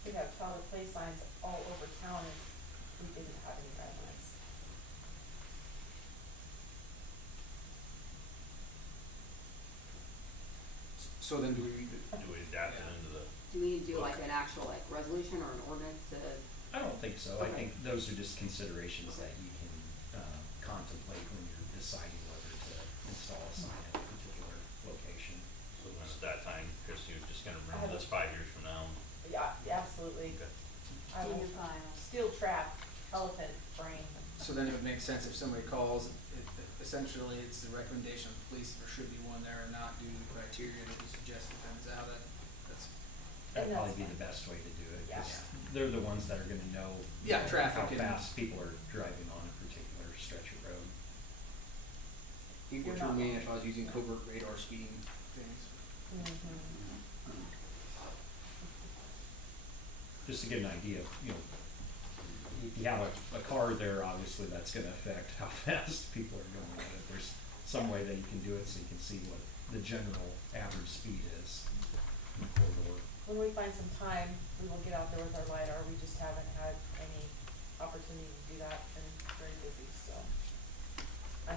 We have child play signs all over town and we didn't have any guidelines. So then do we, Do we adapt it into the, Do we need to do like an actual like resolution or an ordinance to, I don't think so. I Okay. think those are just considerations that you can contemplate when you're deciding whether to install a sign at a particular location. so then at that time, Chris, you're just gonna I remember have this 5 years from now? Yeah, absolutely. Okay. I will Senior file. steel trap, elephant brain. so then it would make sense if somebody calls, essentially it's the recommendation of the police, there should be one there and not do the criteria that we suggested, then is that how that's, That'd And probably that's be the best way to do it, 'cause Yeah. they're the ones that are gonna know. Yeah, traffic How and- fast people are driving on a particular stretch of road. equal You're to not me wrong. if I was using covert radar speeding things. Just to get an idea of, if you have a car there, obviously that's gonna affect how fast people are going on it. There's some way that you can do it so you can see what the general average speed is in the corridor. When we find some time, we will get out there with our LiDAR. We just haven't had any opportunity to do that and very busy, so. I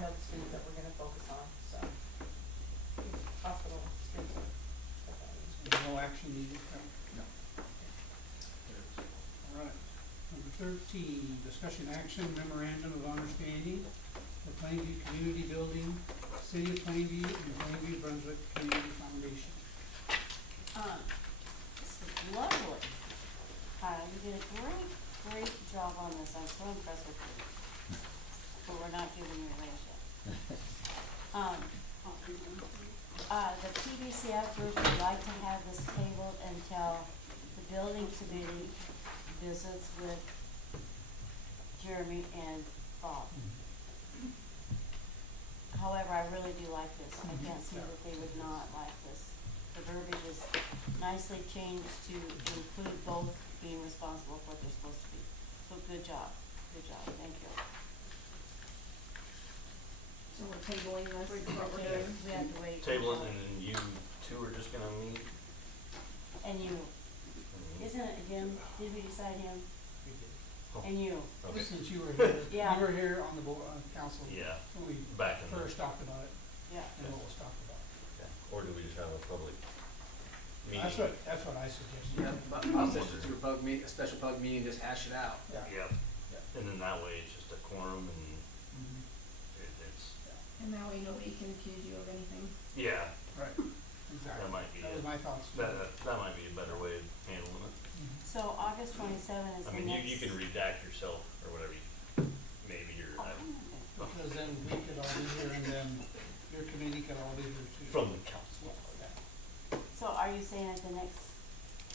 know the students that we're gonna focus on, so. Hospital students are definitely. No action needed, Tyler? No. All right. Number 13, discussion action memorandum of understanding for Plainview Community Building, City of Plainview, and Plainview Brunswick Community Foundation. This is lovely. You did a great job on this. I'm so impressed with you. But we're not giving you a raise yet. The PBCF group would like to have this tabled until the building committee visits with Jeremy and Bob. However, I really do like this. I can't see that they would not like this. The verbiage is nicely changed to include both being responsible for what they're supposed to be. So good job, thank you. So we're tabling this, is what we're Okay, doing? we have to wait. Table it, and then you two are just gonna meet? And you, isn't it him? Did we decide him? We did. And you? Okay, Since you were here, Yeah. you were here on the board, on council, yeah, when we back in the, first talked about it, Yeah. and what was talked about. or do we just have a public meeting? That's what I suggested. Yeah, but I'll suggest through a special public meeting, just hash it out. Yeah. Yep, Yeah. and then that way it's just a quorum and Mhm. it's, And that way nobody can accuse you of anything. yeah, Right, exactly. that might be That was it. my thoughts too. That might be a better way of handling it. Mhm. So August 27 is I the mean, next. you can redact yourself or whatever you, maybe you're, Oh, okay. Because then we could all be here and then your committee could all be here too. from the council. Yeah. So are you saying at the next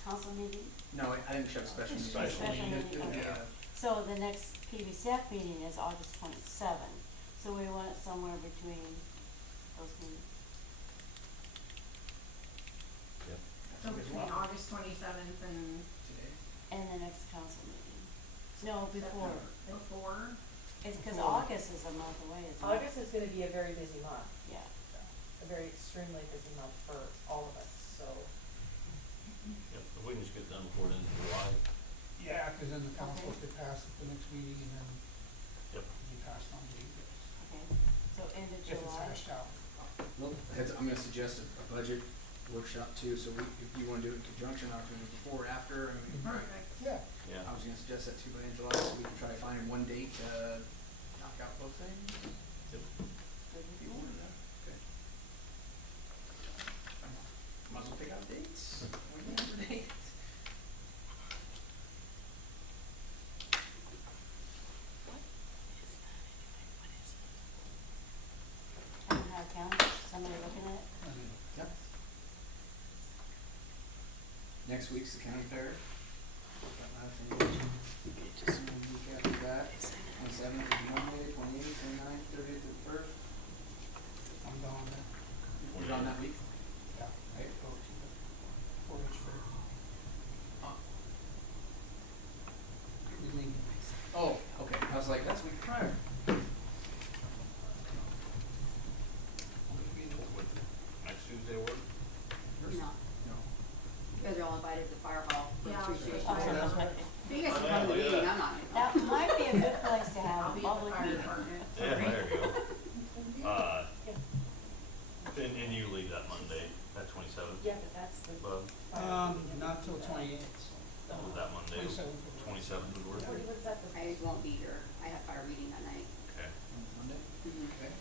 council meeting? No, I didn't show a special meeting. Special meeting, okay. Yeah. So the next PBCF meeting is August 27. So we want it somewhere between those meetings. Yep. So between August 27th and Today. And the next council meeting. No, before. before, It's because Before. August is a month away, isn't it? August is gonna be a very busy month, Yeah. a very extremely busy month for all of us, so. Yep, if we can just get done before the end of July. Yeah, cause then the council Okay. could pass at the next meeting and then Yep. be passed on to you guys. Okay. So end of If it's July. hashed out. Well, I'm gonna suggest a budget workshop too, so if you wanna do it in conjunction, I can do it before or after, I mean, we can try. perfect. Yeah. Yeah. I was gonna suggest that too by in July, so we can try to find one date to knock out both things. Yep. Good with If you me. wanted that, okay. Might as well pick out dates. We can have dates. I don't have a calendar, somebody looking at it? Yep. Next week's the county fair. Got my thing. And then week after that, 27th is Monday, 28th, 29th, 30th, and 1st. I'm gone then. We're on that week. Yeah. I go to the 4-H fair. We leave. Oh, okay, I was like, that's week prior. Would next Tuesday work? No, No. you guys are all invited to the fire hall for Yeah. appreciation. Oh, So that's right. If you guys Oh, can yeah, come to the look at meeting, that. I'm not. That might be a good place to have I'll a be at the public fire meeting. department. Yeah, there you go. Yeah. And you leave that Monday, that 27th, Yeah, but that's the. Bub, Not till 28th, so. that Monday, 27th. 27th would work. What is that, the? I won't be here, I have fire meeting that night. Okay. On Monday? Okay.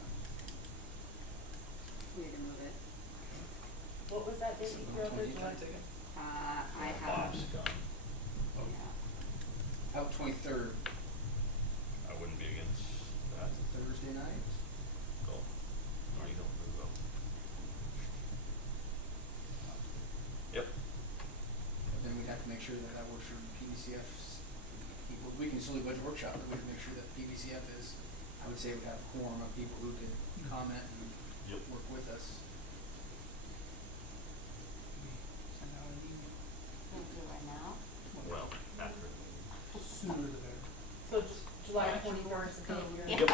We had to move it. What was that date you threw out there, July? I have, Bob's gone. yeah, Out 23rd, I wouldn't be against that. that's a Thursday night. Go. No, you don't move up. Yep. But then we'd have to make sure that that works for PBCF's people. We can still do budget workshop, but we have to make sure that PBCF is, I would say we have a quorum of people who could comment and Yep. work with us. Send out an email. Can we do it right now? Well, after. Sooner the better. So just July 24th is the date you're. Yep.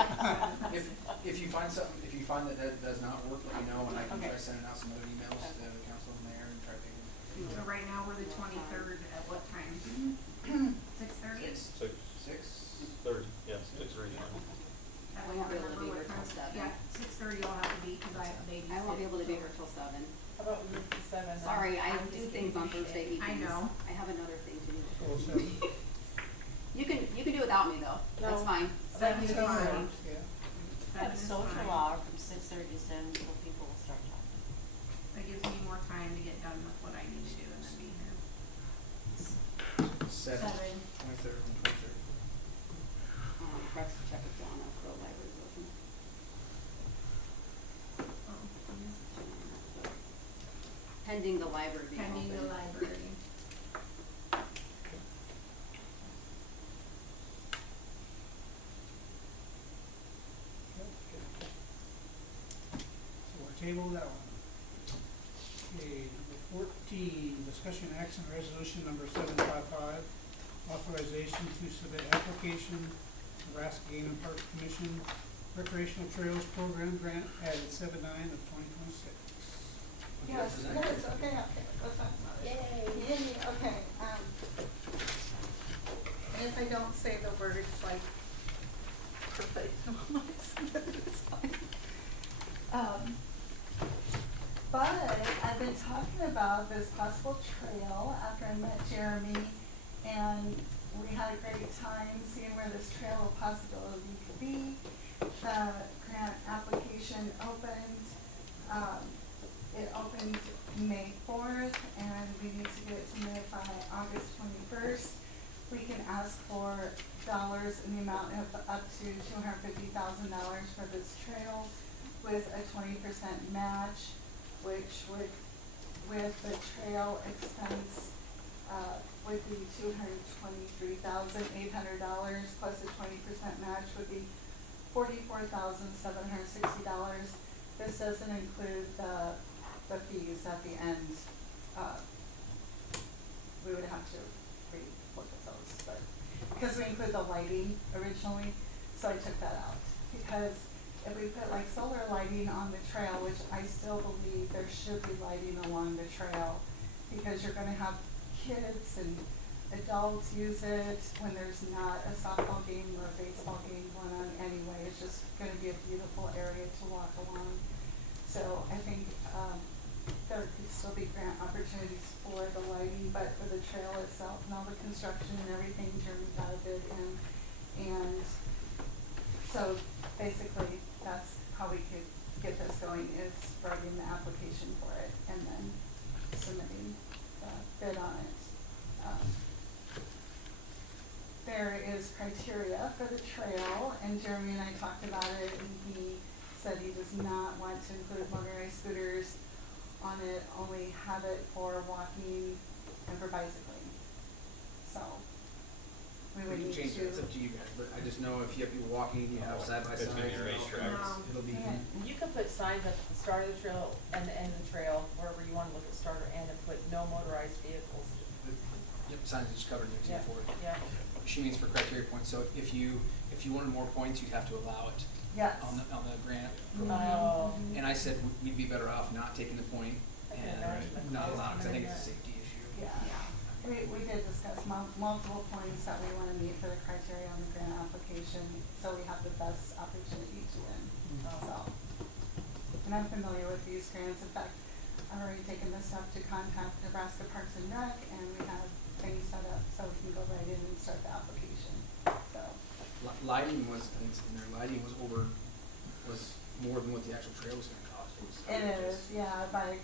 If you find something, if you find that that does not work, let me know and I can Okay. try sending out some other emails to the council and mayor and try to figure. So right now, we're the 23rd at what time? 6:30? 6:30, yeah, 6:30 fine. I won't be able to be here till 7. Yeah, 6:30 I'll have to be, cause I have a baby. I won't be able to be here till 7. How about we move to 7 then? Sorry, I I'm do just things on giving you Thursday shit. evenings. I know. I have another thing to do. Full 7. You can without me though, that's No. fine. Seven Seven to is fine. nine. Yeah. Have a Seven is social fine. hour from 6:30 to 7 so people will start talking. That gives me more time to get done with what I need to do and then be here. Seven, Seven. 23rd and 23rd. Perhaps check with John if the library's open. Oh, Pending the library being open. pending the library. So we're table that one. Okay, number 14, discussion action resolution number 755, authorization to submit application, Nebraska Game and Parks Commission Recreational Trails Program Grant added 7/9 of 2026. Yes, yes, okay, let's talk about it. Yay, okay, and if I don't say the words like perfect, it's fine. But I've been talking about this possible trail after I met Jeremy, and we had a great time seeing where this trail of possibility could be. The grant application opened, it opened May 4th, and we need to get it submitted by August 21st. We can ask for dollars in the amount of up to $250,000 for this trail with a 20% match, which would, with the trail expense, would be $223,800 plus a 20% match would be $44,760. This doesn't include the fees at the end. We would have to re-look at those, but, because we include the lighting originally, so I took that out. Because if we put like solar lighting on the trail, which I still believe there should be lighting along the trail, because you're gonna have kids and adults use it when there's not a softball game or a baseball game going on anyway. It's just gonna be a beautiful area to walk along. So I think, there could still be grant opportunities for the lighting, but for the trail itself and all the construction and everything, Jeremy got a bid in. And so basically, that's how we could get this going, is writing the application for it and then submitting the bid on it. There is criteria for the trail, and Jeremy and I talked about it, and he said he does not want to include motorized scooters on it, only have it for walking and for bicycling. So, we would We can need change it, it's to. up to you guys, but I just know if you have people walking, you have side by It's side. gonna be racetracks. It'll be, Yeah. You could put signs at the start of the trail and the end of the trail, wherever you wanna look at start or end, and put no motorized vehicles. yep, signage is covered in Yeah, there too for it. yeah. She means for criteria points, so if you wanted more points, you'd have to allow it Yes. on the grant Mhm. program. Oh. And I said we'd be better off not taking the point I can and imagine the not cost allowing, cause I think of it's a that. safety issue. Yeah. We did discuss multiple points that we wanna meet for the criteria on the grant application, so we have the best opportunity to win, so. And I'm familiar with these grants, in fact, I've already taken the step to contact Nebraska Parks and Rec, and we have things set up so we can go right in and start the application, so. Lighting was, I think it's in there, lighting was more than what the actual trail was gonna cost. It is, yeah, by,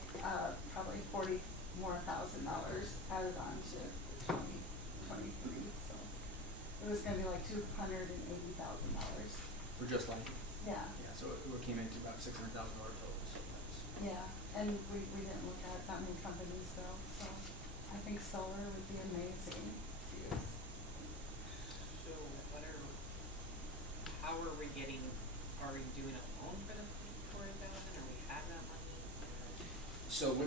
probably $40,000 more added on to 2023, so. It was gonna be like $280,000, For just lighting. yeah, Yeah, so it came into about $600,000 total, so that's. yeah, and we didn't look at that many companies though, so I think solar would be amazing to use. So how are we doing a loan for the $40,000, or we have that money? So it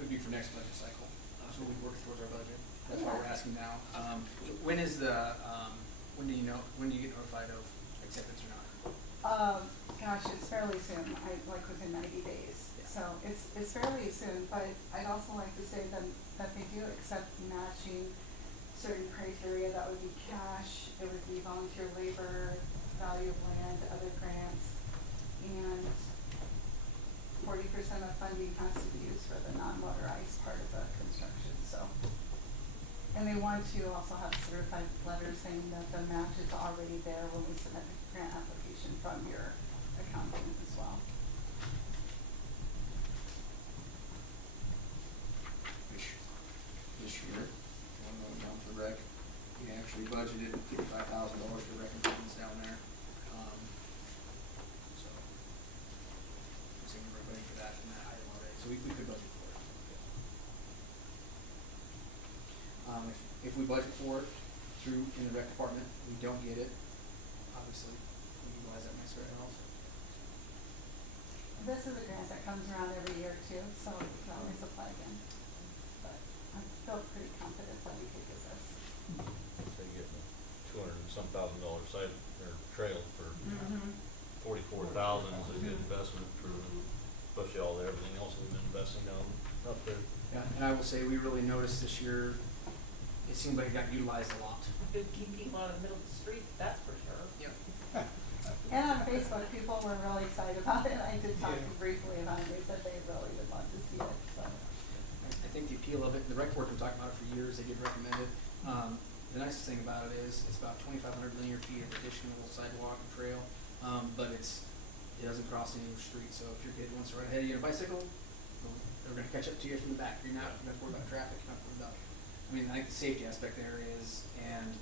would be for next budget cycle, so we work towards our budget, that's why we're Yeah. asking now. When is the, when do you get notified of acceptance or not? Gosh, it's fairly soon, like within 90 days, Yeah. so it's fairly soon, but I'd also like to say that they do accept matching certain criteria. That would be cash, it would be volunteer labor, value of land, other grants, and 40% of funding has to be used for the non-motorized part of the construction, so. And they want to also have certified letters saying that the match is already there when we submit the grant application from your accountant as well. This year, one going down to the rec, we actually budgeted $55,000 for rec improvements down there. So, I'm seeing everybody for that in that item already, so we could budget for it. If we budget for it through in the rec department, we don't get it, obviously, we utilize that next grant also. This is a grant that comes around every year too, so we can always apply again. But I feel pretty confident that we could do this. They get $200 and some thousand side or trail for $44,000 is a good investment for, especially all everything else we've been investing down up there. Yeah, and I will say, we really noticed this year, it seemed like it got utilized a lot. Keep people out of the middle of the street, that's for sure. Yep. And on Facebook, people were really excited about it. I did talk briefly about it. They said they really would love to see it, so. I think the appeal of it, the rec board has been talking about it for years, they did recommend it. The nicest thing about it is, it's about 2,500 linear feet of additional sidewalk and trail, but it doesn't cross any street, so if your kid wants to ride ahead of you on a bicycle, well, they're gonna catch up to you from the back. You're not worried about traffic, you're not worried about, I mean, I think the safety aspect there is, and,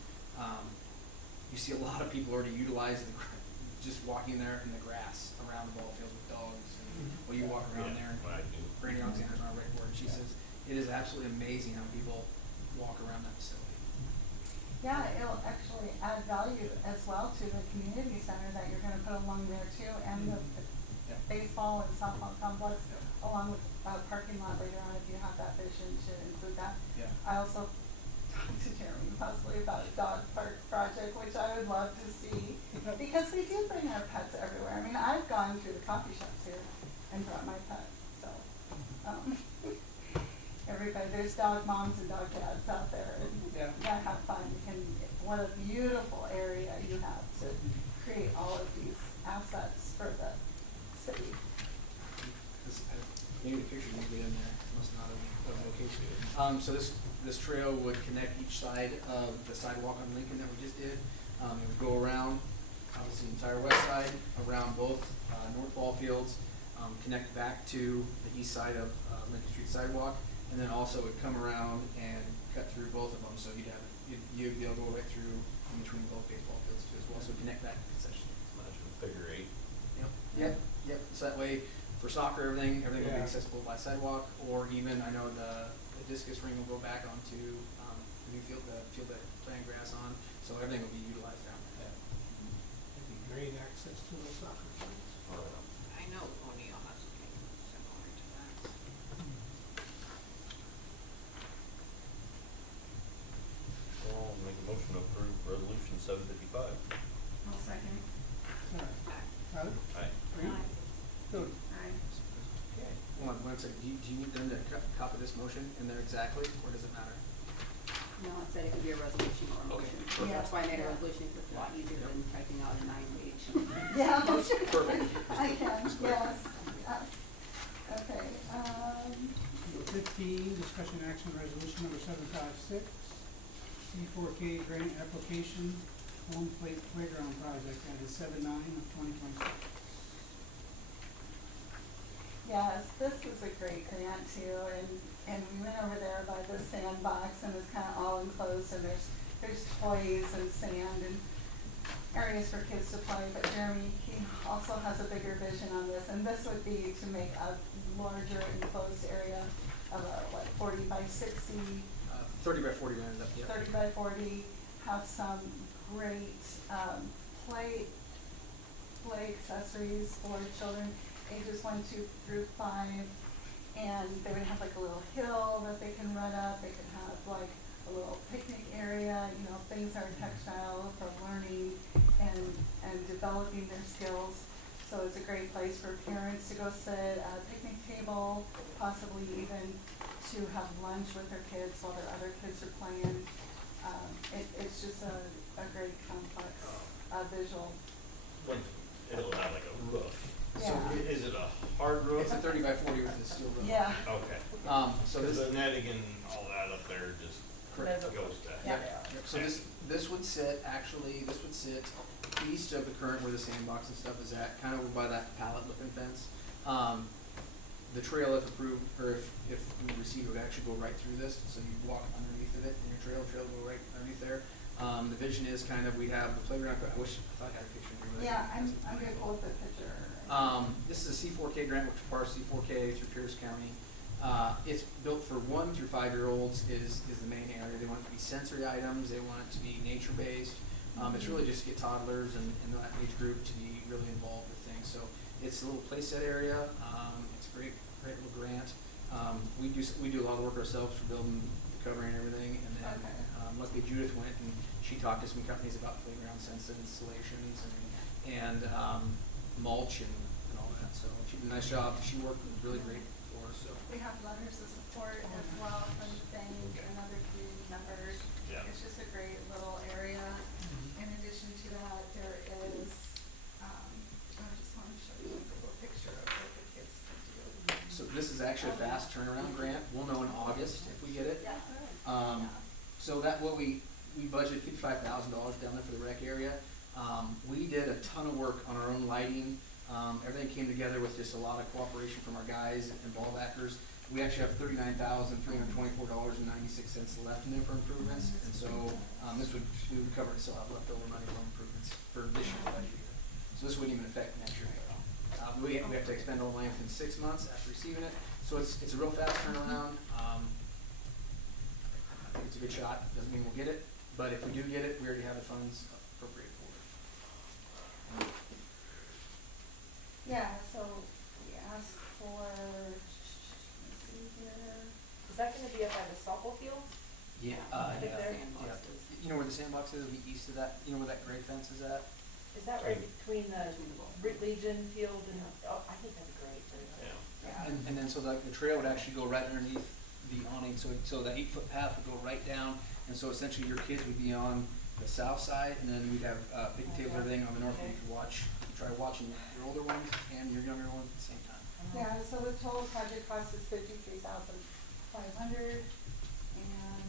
you see a lot of people already utilize just walking there in the grass around the ball fields with dogs, and, well, you walk around there, and What I do. Brandy Alexander's on our rec board, and she says, it is absolutely amazing how people walk around that facility. Yeah, it'll actually add value as well to the community center that you're gonna put along there too, and the Yeah. baseball and softball complex, along with parking lot later on, if you have that vision to include that. Yeah. I also talked to Jeremy possibly about a dog park project, which I would love to see, because we do bring our pets everywhere. I mean, I've gone through the coffee shops here and brought my pet, so, everybody, there's dog moms and dog dads out there, and Yeah. have fun. What a beautiful area you have to create all of these assets for the city. Maybe the picture didn't get in there, it must not have location. So this trail would connect each side of the sidewalk on Lincoln that we just did. It would go around, obviously, the entire west side, around both, north ball fields, connect back to the east side of, Lincoln Street sidewalk, and then also would come around and cut through both of them, so you'd be able to go right through in between both baseball fields too, as well, so connect that concession. Imagine figure 8. Yep, so that way, for soccer, everything will be Yeah. accessible by sidewalk, or even, I know the discus ring will go back onto, the new field that playing grass on, so everything will be utilized down there. It'd be great access to those soccer fields. I know O'Neill has something similar to that. Well, I'll make a motion to approve resolution 755. I'll second. Tyler? Aye. Green? Cody? Aye. Okay. One second, do you need them to copy this motion in there exactly, or does it matter? No, it said it could be a resolution or a Okay, motion. perfect. That's why I made a resolution, because it's a lot easier than typing out a 9-page. Yeah. Perfect. I can, yes, yes. Okay, So 15, discussion action resolution number 756, C4K grant application, home plate playground project, that is 7/9/2026. yes, this is a great grant too, and we went over there by the sandbox, and it's kinda all enclosed, and there's toys and sand and areas for kids to play, but Jeremy, he also has a bigger vision on this, and this would be to make a larger enclosed area of 40 by 60, 30 by 40 ended up, yeah. 30 by 40, have some great, play accessories for children, ages 1, 2 through 5, and they would have like a little hill that they can run up, they could have like a little picnic area, things that are textile for learning and developing their skills. So it's a great place for parents to go sit at a picnic table, possibly even to have lunch with their kids while their other kids are playing. It's just a great complex, visual. It'll have like a roof. Yeah. So is it a hard roof? It's a 30 by 40 with a steel roof. Yeah. Okay. So Cause this, the netting and all that up there just Correct. Mezzo. Goes to. Yeah. Yep, so this would sit east of the current where the sandbox and stuff is at, kind of over by that pallet looking fence. The trail, if approved, or if we receive it, would actually go right through this, so you walk underneath of it, and your trail will go right underneath there. The vision is kind of, we have the playground, I thought I had a picture here. but Yeah, it I'm doesn't. gonna pull up the picture. This is a C4K grant, which requires C4K through Pierce County. It's built for 1 through 5 year olds is the main area. They want it to be sensory items, they want it to be nature based. It's really just to get toddlers and that age group to be really involved with things. So it's a little playset area. It's a great little grant. We do a lot of work ourselves for building the covering and everything, and then Okay. luckily Judith went and she talked to some companies about playground sensitive installations and mulch and all that. So she did a nice job. She worked really great for us. So We have letters of support as well from things and other community members. Yeah. It's just a great little area. In addition to that, there is, I just wanna show you a little picture of what the kids can do. So this is actually a fast turnaround grant. We'll know in August if we get it. So that what we budgeted $55,000 down there for the rec area. We did a ton of work on our own lighting. Everything came together with just a lot of cooperation from our guys and ball backers. We actually have $39,324.96 left in there for improvements, and so we would cover it, so I've leftover money for improvements for this year's budget year. So this wouldn't even affect next year at all. We have to expend all the money within 6 months after receiving it, so it's a real fast turnaround. I think it's a good shot. Doesn't mean we'll get it, but if we do get it, we already have the funds appropriated for it. Yeah, so we asked for, let's see here. Is that gonna be up by the softball field? Yeah, I think there- yeah. You know where the sandbox is? It'll be east of that. You know where that gray fence is at? Is that right between the Legion field and, oh, I think that'd be great. Yeah. And then so the trail would actually go right underneath the awning, so that 8-foot path would go right down, and so essentially your kids would be on the south side, and then we'd have picnic tables and everything on the north, where you could try watching your older ones and your younger ones at the same time. Yeah, so the total project cost is $53,500, and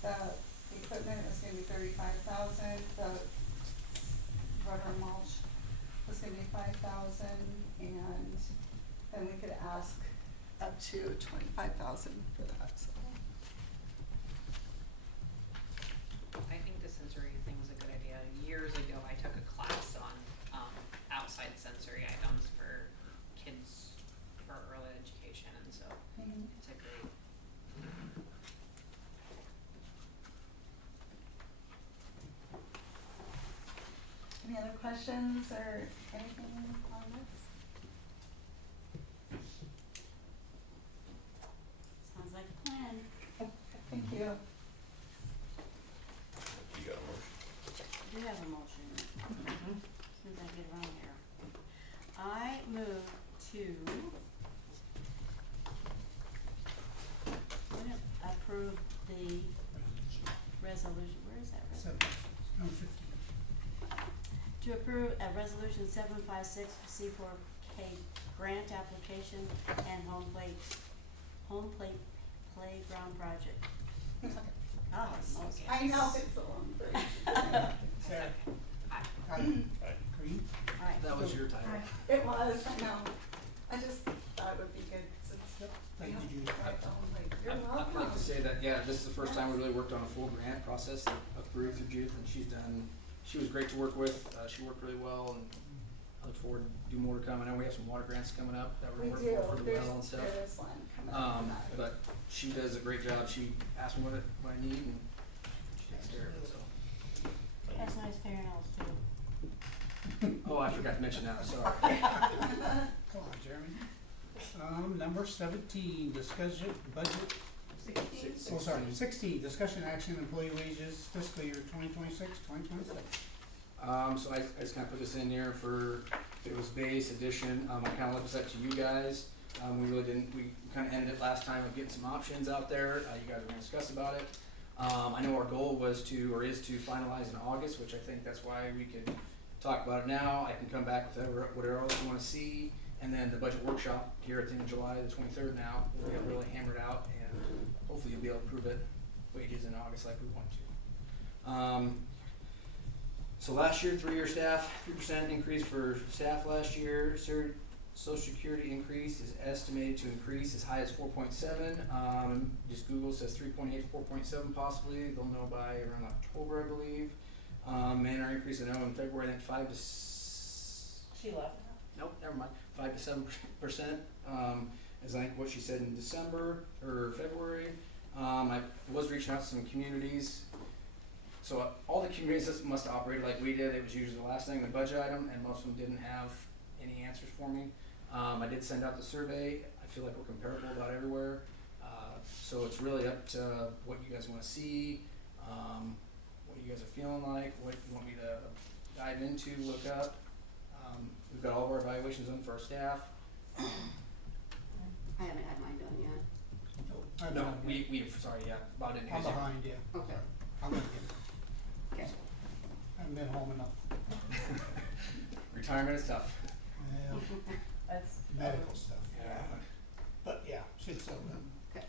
the equipment is gonna be $35,000, the rubber mulch was gonna be $5,000, and then we could ask up to $25,000 for that, so. I think the sensory thing is a good idea. Years ago, I took a class on outside sensory items for kids for early education, and so it's a great. Any other questions or anything on this? Sounds like a plan. Thank you. You got a motion? I do have a motion. As soon as I get around here. I move to approve the resolution, where is that resolution? 15. To approve a resolution 756 for C4K grant application and home playground project. Oh, most. I know it's a long break. Sarah? Aye. Green? Alright. That was your title. It was, I know. I just thought it would be good since we Thank have you, Judy. right the whole way. You're I'd welcome. like to say that, yeah, this is the first time we really worked on a full grant process approved through Judith, and she was great to work with. She worked really well, and I look forward to do more to come. I know we have some water grants coming up that We we're working do, for the well and stuff. there is one coming up tonight. But she does a great job. She asked me what I need, and she takes care of it, so. That's nice fingernails too. Oh, I forgot to mention that, sorry. Come on, Jeremy. Number 17, discussion budget. Oh, sorry, 16, discussion action employee wages fiscal year 2026-2027. So I just kinda put this in there for, if it was base, addition, I kinda left this up to you guys. We kinda ended it last time with getting some options out there, you guys were gonna discuss about it. I know our goal was to, or is to finalize in August, which I think that's why we could talk about it now. I can come back with whatever else you wanna see, and then the budget workshop here at the end of July, the 23rd now, we'll get really hammered out, and hopefully you'll be able to prove it wages in August like we want to. So last year, 3-year staff, 3% increase for staff last year. Social Security increase is estimated to increase as high as 4.7. Just Google says 3.8, 4.7 possibly. They'll know by around October, I believe. Manor increase, I know in February, I think 5 to She left. nope, never mind, 5 to 7%, is I think what she said in December or February. I was reaching out to some communities. So all the communities must have operated like we did. It was usually the last thing in the budget item, and most of them didn't have any answers for me. I did send out the survey. I feel like we're comparable about everywhere. So it's really up to what you guys want to see, what you guys are feeling like, what you want me to dive into, look up. We've got all of our evaluations done for our staff. I haven't had mine done yet. I've No, done it. sorry, yeah, Bob didn't I'm have you. behind, yeah. Okay. I'm gonna get it. Okay. I haven't been home enough. Retirement is tough. Well, That's. medical stuff. Yeah. But yeah, should sell them. Okay.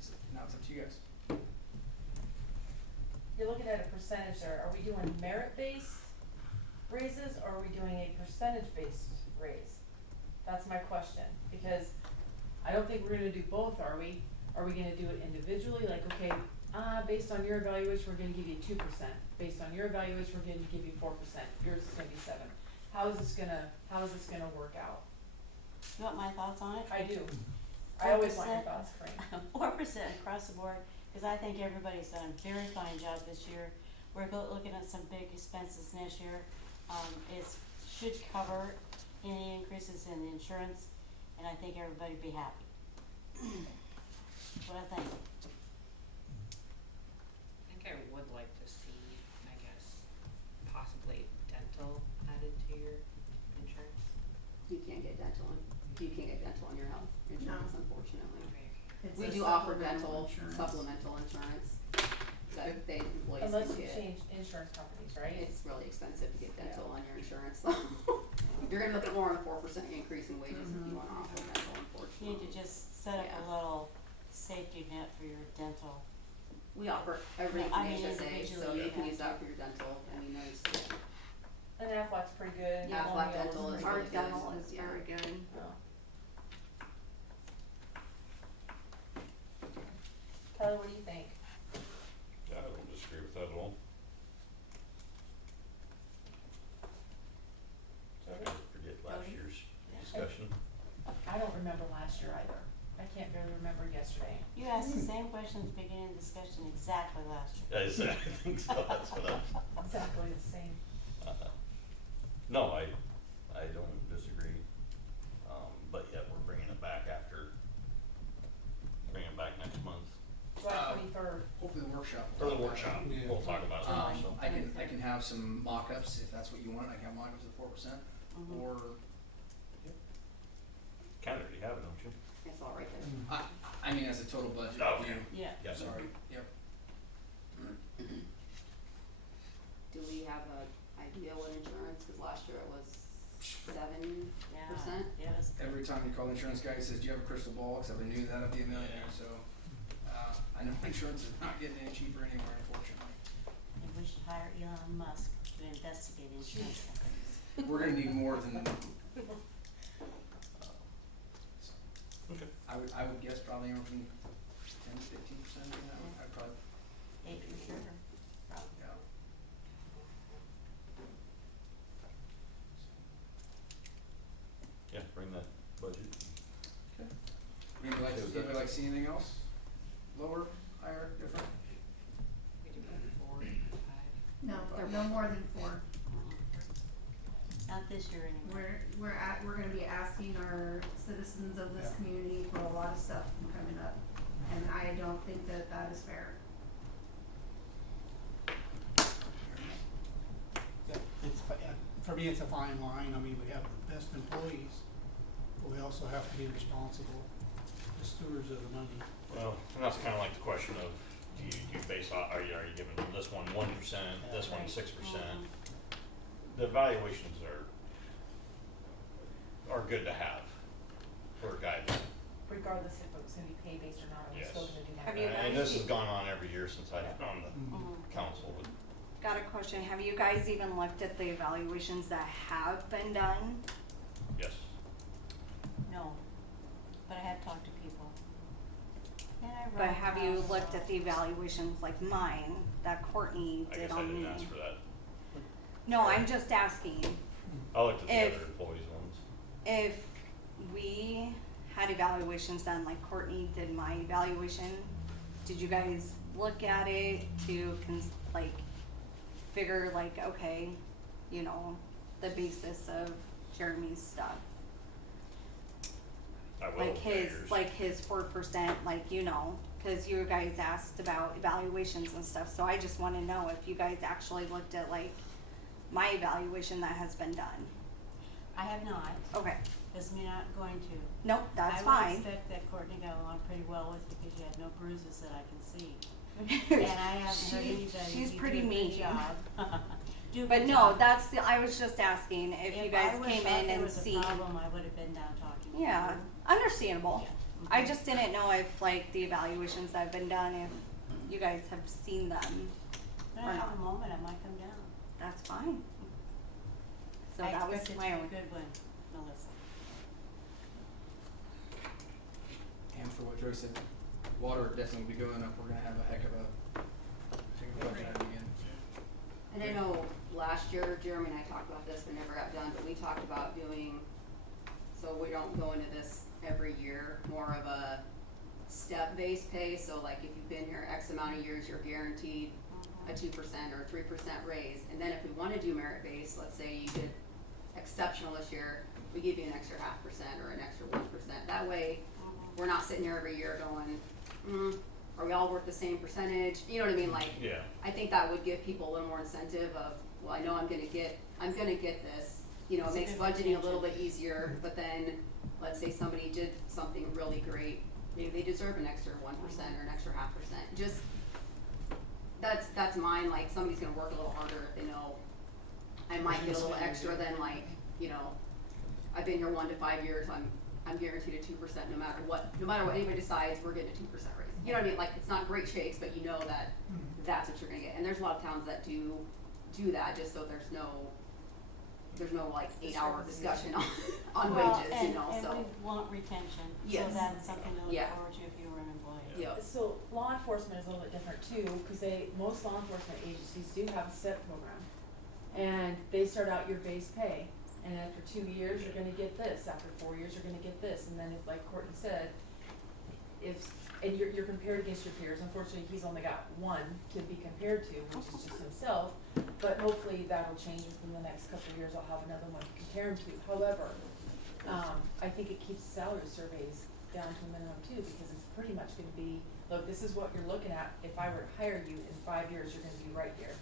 So now it's up to you guys. You're looking at a percentage there. Are we doing merit-based raises or are we doing a percentage-based raise? That's my question, because I don't think we're gonna do both, are we? Are we gonna do it individually, like, okay, based on your evaluation, we're gonna give you 2%. Based on your evaluation, we're gonna give you 4%. Yours is gonna be 7. How is this gonna work out? You want my thoughts on it? I do. I always want your 4%. thoughts, Frank. 4% across the board, cause I think everybody's done a very fine job this year. We're looking at some big expenses this year. It should cover any increases in the insurance, and I think everybody'd be happy. That's what I think. I think I would like to see, I guess, possibly dental added to your insurance. You can't get dental on your health insurance, unfortunately. It's We a do offer supplemental dental, insurance. supplemental insurance, that they employees Unless can you get. change insurance companies, right? It's really expensive to get dental on your insurance, so you're gonna look at more than a 4% increase in wages if you wanna offer dental, You unfortunately. need to just set up Yeah. a little safety net for your dental. We offer everything Yeah, I from mean, HSA, so individually you you can have use to. that for your dental, I mean, there's, And Aflac's pretty good. Yeah, Aflac Colonial Dental is pretty Our really good. good. dental is Yeah. very good. Oh. Kelly, what do you think? Yeah, I don't disagree with that at all. I Jody? forget last Jody? year's discussion. I don't remember last year either. I can't barely remember yesterday. You asked the same questions beginning the discussion exactly last year. I think so, that's what Exactly the same. no, I don't disagree. But yet we're bringing it back next month. July 23rd. Hopefully the workshop. For the workshop, Yeah. we'll talk about July. it, so. I can have some mock-ups if that's what you want. I can have mock-ups at 4%, Mhm. or Kinda already have it, don't you? it's all right there. I mean as a total budget. Oh, okay. Yeah. Yeah. Sorry, yep. Do we have a idea what insurance, cause last year it was 7%? Yeah, it was, Every time you call the insurance guy, he says, do you have a crystal ball? Except I knew that'd be a millionaire, so, I know insurance is not getting any cheaper anywhere, unfortunately. and we should hire Elon Musk to investigate insurance companies. We're gonna need more than, Okay. I would guess probably anywhere from 10 to 15% of that, I'd probably, 8 for sure. yeah. Yeah, bring that budget. Anybody like to see anything else? Lower, higher, different? We do 4, 5. No, no more than 4. Not this year anyway. We're gonna be asking our citizens of this Yeah. community for a lot of stuff coming up, and I don't think that that is fair. For me, it's a fine line. I mean, we have the best employees, but we also have to be responsible, the stewards of the money. Well, and that's kinda like the question of, do you base off, are you giving this one 1%, this one 6%? The evaluations are good to have for guidance. Regardless if it was gonna be pay case or not, are we Yes. still gonna do that? Have you And guys this has e- gone on every year since I've been on the Mhm. council, but Got a question, have you guys even looked at the evaluations that have been done? yes. No, but I have talked to people. And I But wrote have you down looked at the evaluations like mine that Courtney I did guess I on me? didn't ask for that. No, I'm just asking, I looked at the If- other employees' ones. if we had evaluations done like Courtney did my evaluation, did you guys look at it to figure like, okay, you know, the basis of Jeremy's stuff? I will Like with his, yours. like his 4%, like, you know, cause you guys asked about evaluations and stuff, so I just wanna know if you guys actually looked at like my evaluation that has been done. I have not, Okay, doesn't mean I'm going to. nope, that's I would fine. expect that Courtney got along pretty well with you because you had no bruises that I can see. And I haven't heard anybody, She's you pretty do a good mean. job. Do a But good no, job. that's the, I was just asking if you guys came in and seen. If I would've thought there was a problem, I would've been down talking to you. Yeah, understandable. Yeah. I just didn't know if like the evaluations that have been done, if you guys have seen them. When or I have not. a moment, I might come down. That's fine. So I that was expect it my to be own. a good one, Melissa. And for what Joyce said, water would definitely be going up, we're gonna have a heck of a budget item again. And I know last year, Jeremy and I talked about this, but never got done, but we talked about doing, so we don't go into this every year, more of a step-based pay, so like if you've been here X amount of years, you're guaranteed a 2% or a 3% raise. And then if we wanna do merit-based, let's say you did exceptional this year, we give you an extra 0.5% or an extra 1%. That way, we're not sitting here every year going, are we all worth the same percentage? You know what I mean? Like, Yeah. I think that would give people a little more incentive of, well, I know I'm gonna get this, you know, it It's a makes good budgeting a little retention. bit easier, but then, let's say somebody did something really great, maybe they deserve an extra 1% or an extra 0.5%, just, that's mine, like, somebody's gonna work a little harder if they know I might get a little extra than like, you know, I've been here 1 to 5 years, I'm guaranteed a 2% no matter what anybody decides, we're getting a 2% raise. You know what I mean? Like, it's not great shakes, but you know that that's what you're gonna get. And there's a lot of towns that do that just so there's no like 8-hour discussion on wages, you know, so. And we want retention, so Yes. that's something to look Yeah. forward to if you were an employee. Yeah. So law enforcement is a little bit different too, cause most law enforcement agencies do have a step program. And they start out your base pay, and after 2 years, you're gonna get this, after 4 years, you're gonna get this, and then if, like Courtney said, and you're compared against your peers, unfortunately, he's only got one to be compared to, which is just himself, but hopefully that'll change within the next couple of years, I'll have another one to compare him to. However, I think it keeps salary surveys down to a minimum too, because it's pretty much gonna be, look, this is what you're looking at, if I were to hire you in 5 years, you're gonna be right here.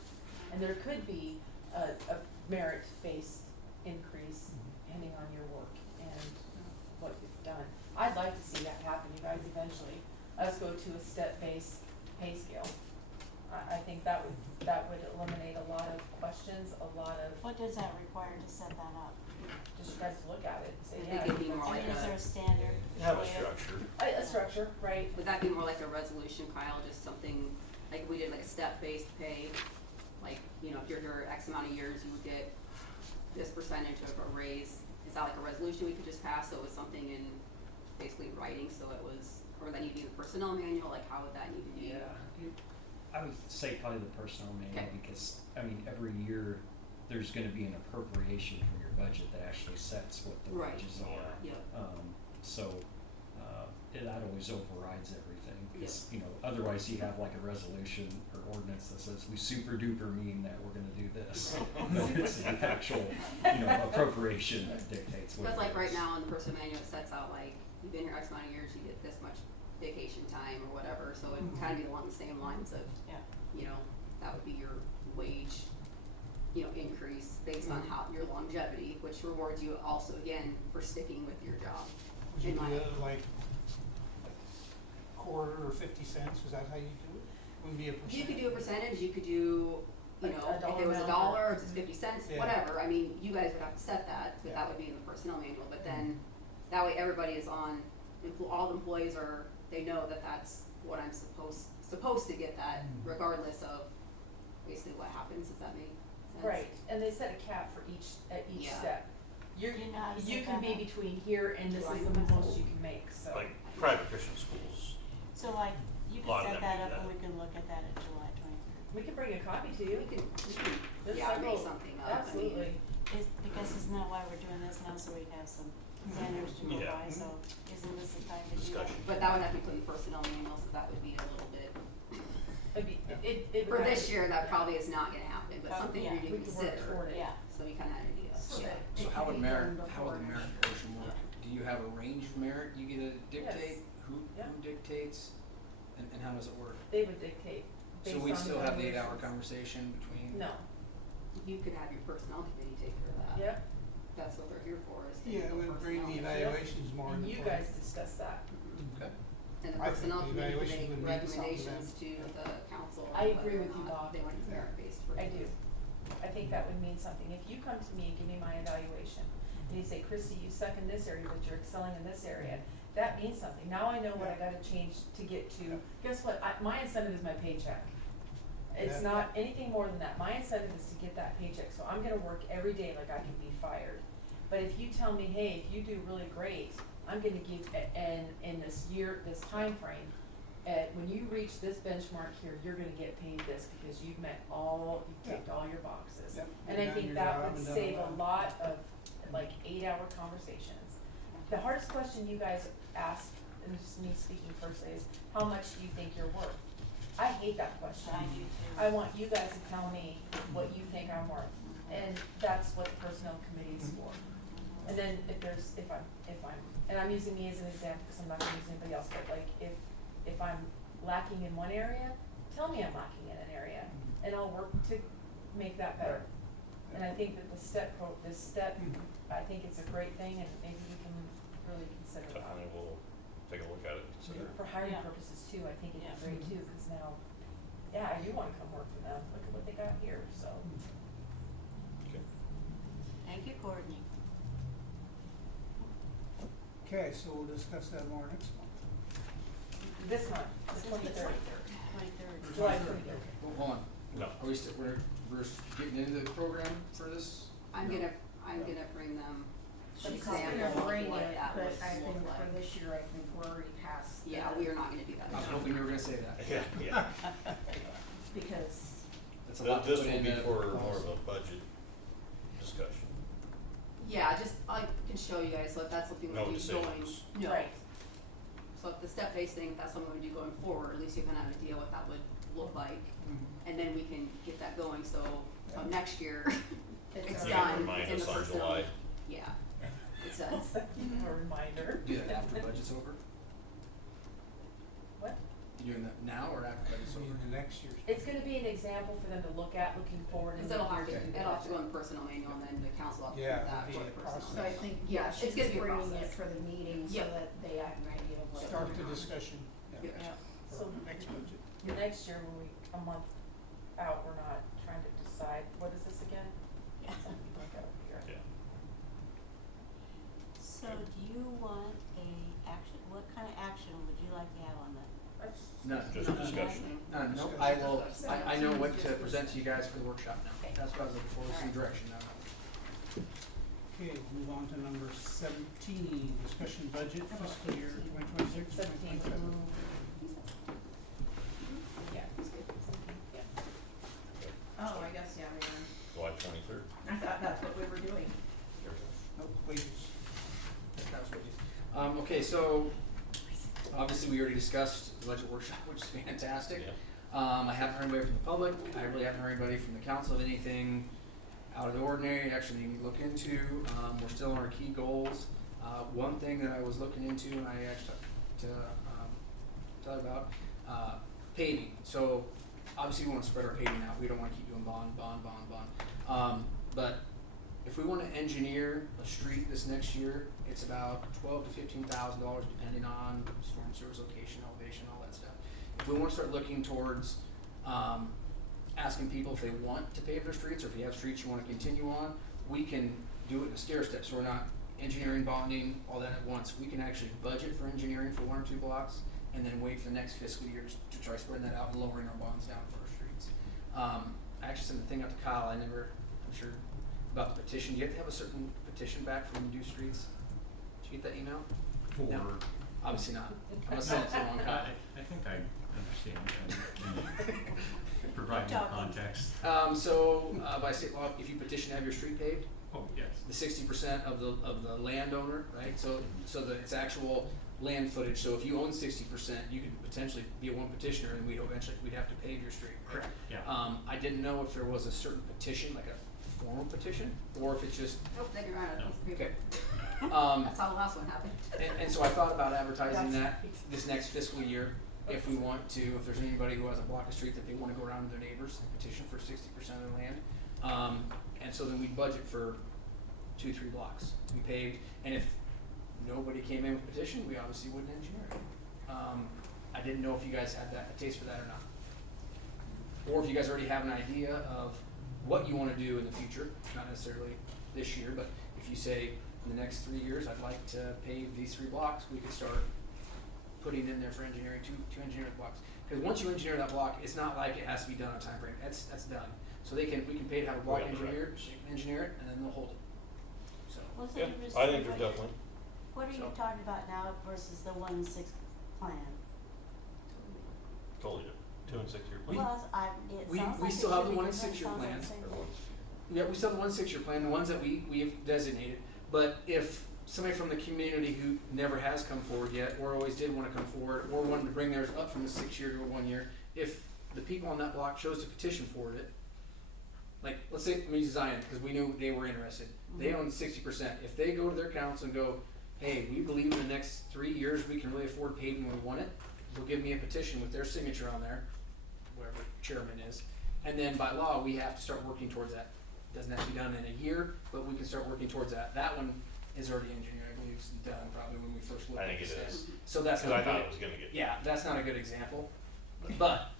And there could be a merit-based increase depending on your work and what you've done. I'd like to see that happen, you guys, eventually, us go to a step-based pay scale. I think that would eliminate a lot of questions, a lot of, What does that require to set that up? just you guys to look at it and say, I yeah. think it'd be more I like mean, is there a, a standard? Have a way of- structure. A structure, right? would that be more like a resolution, Kyle, just something, like we did like a step-based pay? Like, you know, if you're here X amount of years, you would get this percentage of a raise. Is that like a resolution we could just pass, so it was something in basically writing, so it was, or that need to be in the personnel manual, like how would that need to be? I would say probably the personnel manual, Okay. because, I mean, every year, there's gonna be an appropriation from your budget that actually sets what the Right. wages are. Yep. So, that always overrides everything, because, you know, otherwise you have like a resolution or ordinance that says, we super duper mean that we're gonna do this. But it's the actual, you know, appropriation that dictates what it Because like right is. now in the personnel manual, it sets out like, you've been here X amount of years, you get this much vacation time or whatever, so it'd kind of be along the same lines of, Yeah. you know, that would be your wage, you know, increase based on how, your longevity, which rewards you also again for sticking with your job. Would you In do my- it like quarter or 50 cents, is that how you do it? Wouldn't be a percent? You could do a percentage, you could do, you A know, if dollar it was amount, $1, or- if it's 50 cents, Yeah. whatever, I mean, you guys would have to set that, but Yeah. that would be in the personnel manual, but then, that way everybody is on, all the employees are they know that that's what I'm supposed to get that regardless of basically what happens. Does that make sense? Right, and they set a cap for at each Yeah. step. You're, Do you know how to you set can that be up? between here and this Right. is the most you can make, so. Like private Christian schools, So like, you Lot can of set them that do up that. and we can look at that at July 23rd. We can bring a copy to you. We can There's yeah, make several- something up. I mean, Absolutely. Because isn't that why we're doing this now, so we have some standards to go Yeah. by, so isn't this the time to do that? discussion. but that would have to be put in personnel manual, so that would be a little bit. It'd be, it For would this have- year, that probably is not gonna happen, but Oh, something yeah. you need We to can work consider. toward it. Yeah. So you kinda have an idea. So Yeah. that So it how can would be merit, done how would the before merit next year. portion work? Do you have a range of merit you get to dictate? Yes. Who Yeah. dictates? And how does it work? They would dictate based So on we'd still have the 8-hour evaluations. conversation between? No, You could have your personnel committee take care of that. yep, That's what they're here for, is to Yeah, handle we'll bring the personnel. evaluations more and into you play. guys discuss that. Mhm. Okay. And the I think personnel the committee can evaluation make would mean something recommendations to then. the council. I agree whether or with you, not Bob. They want to merit-based for I do. I think that would mean something. If you come to me and give me my evaluation, and you say, Christy, you suck in this area, but you're excelling in this area, that means something. Now I know what I gotta change to get to, guess what, my incentive is my paycheck. It's Yeah. not anything more than that. My incentive is to get that paycheck, so I'm gonna work every day like I can be fired. But if you tell me, hey, if you do really great, I'm gonna give, and in this year, this time frame, when you reach this benchmark here, you're gonna get paid this because you've met you've ticked all your boxes. Yep. And You've I done think your that job would and done save it a well. lot of like 8-hour conversations. The hardest question you guys ask, and this is me speaking firstly, is how much do you think you're worth? I hate that question. I do too. I want you guys to tell me what you think I'm worth, and that's what the personnel committee is for. And then if I'm, and I'm using me as an example, because I'm not gonna use anybody else, but like, if I'm lacking in one area, tell me I'm lacking in an area, and I'll work to make that better. And I think that this step, I think it's a great thing, and maybe we can really consider that. Definitely we'll take a look at it, consider it. For hiring Yeah. purposes too, I think it'd Yeah. be great too, cause now, yeah, I do wanna come work for them, look at what they got here, so. Okay. Thank you, Courtney. Okay, so we'll discuss that more next month. This month, the This is the 23rd, 23rd. July 23rd. Oh, hold on. No. Are we still, we're getting into the program for this? I'm No. gonna bring them an She's example gonna of bring what it, that but would I think look for like. this year, I think we're already past Yeah, the- we are not gonna do that. I was hoping you were gonna say that. Yeah, yeah. because That's a lot to This put will in be a for more policy. of a budget discussion. Yeah, just, I can show you guys, so if that's something we No do going, decisions. no. Right. So if the step-based thing, if that's something we do going forward, at least you kind of have an idea what that would look like. Mhm. And then we can get that going, so come next year, it's It's You done, can remind it's in the us on personnel. July. Yeah, it's done. A reminder. Do that after budget's over? What? You doing that now or after budget's So over? in the next year's. It's gonna be an example for them to look at, looking forward and. Cause it'll have to, years it'll have to go in the personnel manual, and then the council will have to Yeah, approve that it'll for be the a personnel. so I think, Yeah, yeah, it's she's gonna be a bringing it process. for the meeting so Yep. that they have an idea of what's Start going the on. discussion, Yep. Yeah, for so next budget. next year when we, a month out, we're not trying to decide, what is this again? Yeah. Some people got over here. Yeah. So do you want what kind of action would you like to have on that? None. Just None. discussion. None, no, Discussion. I will, So I know seems what to just- present to you guys for the workshop now. Okay. That's what I was looking for, some Alright. direction now. Okay, we'll move on to number 17, discussion budget fiscal year 2026, 17 2027. through, yeah, yeah. Oh, I guess, yeah, we are. July 23rd. I thought that's what we were doing. Nope, wages. That was what you- okay, so, obviously we already discussed the budget workshop, which is fantastic. Yeah. I haven't heard anybody from the public, I really haven't heard anybody from the council of anything out of the ordinary, actually need to look into. We're still on our key goals. One thing that I was looking into, and I actually talked to, tell you about, paving. So, obviously we wanna spread our paving out, we don't wanna keep doing bond. But if we wanna engineer a street this next year, it's about $12,000 to $15,000 depending on storm sewers, location, elevation, all that stuff. If we wanna start looking towards, asking people if they want to pave their streets, or if you have streets you wanna continue on, we can do it in a stair step, so we're not engineering, bonding, all that at once. We can actually budget for engineering for 1 or 2 blocks, and then wait for the next fiscal year to try spreading that out and lowering our bonds down for our streets. I actually sent the thing out to Kyle, I'm sure, about the petition. Do you have to have a certain petition back for when you do streets? Did you get that email? No, obviously not. I'm gonna send it to the wrong guy. I think I understand, can you provide more context? By state law, if you petition to have your street paved, Oh, yes. the 60% of the landowner, right? So it's actual land footage. So if you own 60%, you could potentially be one petitioner, and we'd have to pave your street. Right? Correct, yeah. I didn't know if there was a certain petition, like a formal petition, or if it's just Nope, they can write a piece of paper. okay. That's how the last one happened. And so I thought about advertising that this next fiscal year, if we want to, if there's anybody who has a block of street that they wanna go around to their neighbors and petition for 60% of the land. And so then we'd budget for 2-3 blocks we paved, and if nobody came in with a petition, we obviously wouldn't engineer it. I didn't know if you guys had a taste for that or not. Or if you guys already have an idea of what you wanna do in the future, not necessarily this year, but if you say, in the next 3 years, I'd like to pave these 3 blocks, we could start putting in there for engineering, two engineering blocks. Because once you engineer that block, it's not like it has to be done on time frame, that's done. So we can pay to have a block engineer, engineer it, and then they'll hold it. So, Was Yeah, it just I think there's definitely. what are you So- talking about now versus the 1-6 plan? Totally different. 2 and 6 year plan. Well, it we- sounds we like still it have should the be 1 and different. 6 year Sounds like plans. the same thing. yeah, we still have the 1 6 year plan, the ones that we have designated, but if somebody from the community who never has come forward yet, or always did wanna come forward, or wanted to bring theirs up from a 6 year to a 1 year, if the people on that block chose to petition for it, like, let's say, let me use Zion, because we knew they were interested, they own 60%, if they go to their council and go, hey, we believe in the next 3 years we can really afford paving when we want it, they'll give me a petition with their signature on there, whatever chairman is, and then by law, we have to start working towards that. Doesn't have to be done in a year, but we can start working towards that. That one is already engineered, I believe it's done probably when we first looked I at think this. it is. So that's Cause not I thought good. it was gonna get. Yeah, that's not a good example, but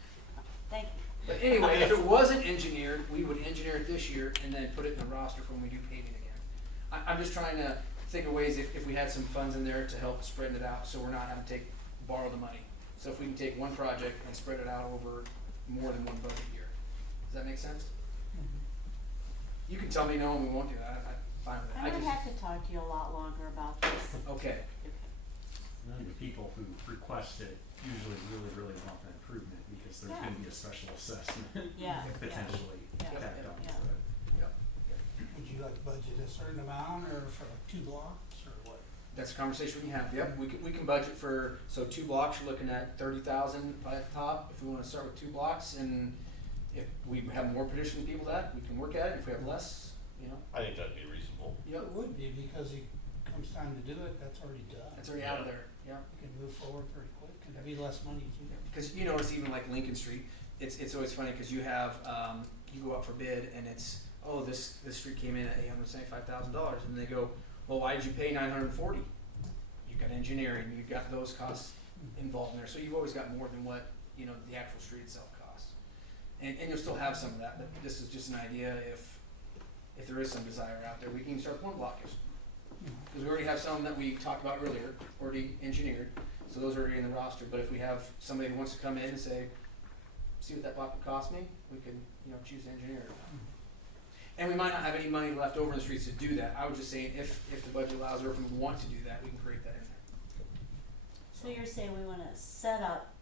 Thank you. but anyway, if it wasn't engineered, we would engineer it this year and then put it in the roster for when we do paving again. I'm just trying to think of ways if we had some funds in there to help spread it out, so we're not having to borrow the money. So if we can take one project and spread it out over more than one budget year. Does that make sense? You can tell me no and we won't do that, I'm fine with it. I'm gonna have to talk to you a lot longer about this. Okay, And then the people who request it usually really want the improvement, because there's Yeah. gonna be a special assessment Yeah, potentially yeah, tacked onto yeah. it. yep. Would you like to budget a certain amount, or for like 2 blocks, or what? That's a conversation we can have, yep, we can budget for, so 2 blocks, you're looking at 30,000 by the top, if we wanna start with 2 blocks, and if we have more petition people that, we can work at it, if we have less, you know, I think that'd be reasonable. yep, It would be, because it comes time to do it, that's already done. that's already out of there, yeah. You can move forward pretty quick, and it'd be less money too. Cause you notice even like Lincoln Street, it's always funny, cause you have, you go out for bid and it's, oh, this street came in at $875,000, and they go, well, why did you pay $940? You've got engineering, you've got those costs involved in there, so you've always got more than what, you know, the actual street itself costs. And you'll still have some of that, but this is just an idea if there is some desire out there, we can start 1 block. Cause we already have some that we talked about earlier, already engineered, so those are already in the roster, but if we have somebody who wants to come in and say, see what that block would cost me, we can, you know, choose to engineer it. And we might not have any money left over in the streets to do that, I was just saying, if the budget allows, or if we want to do that, we can create that in there. So you're saying we wanna set up,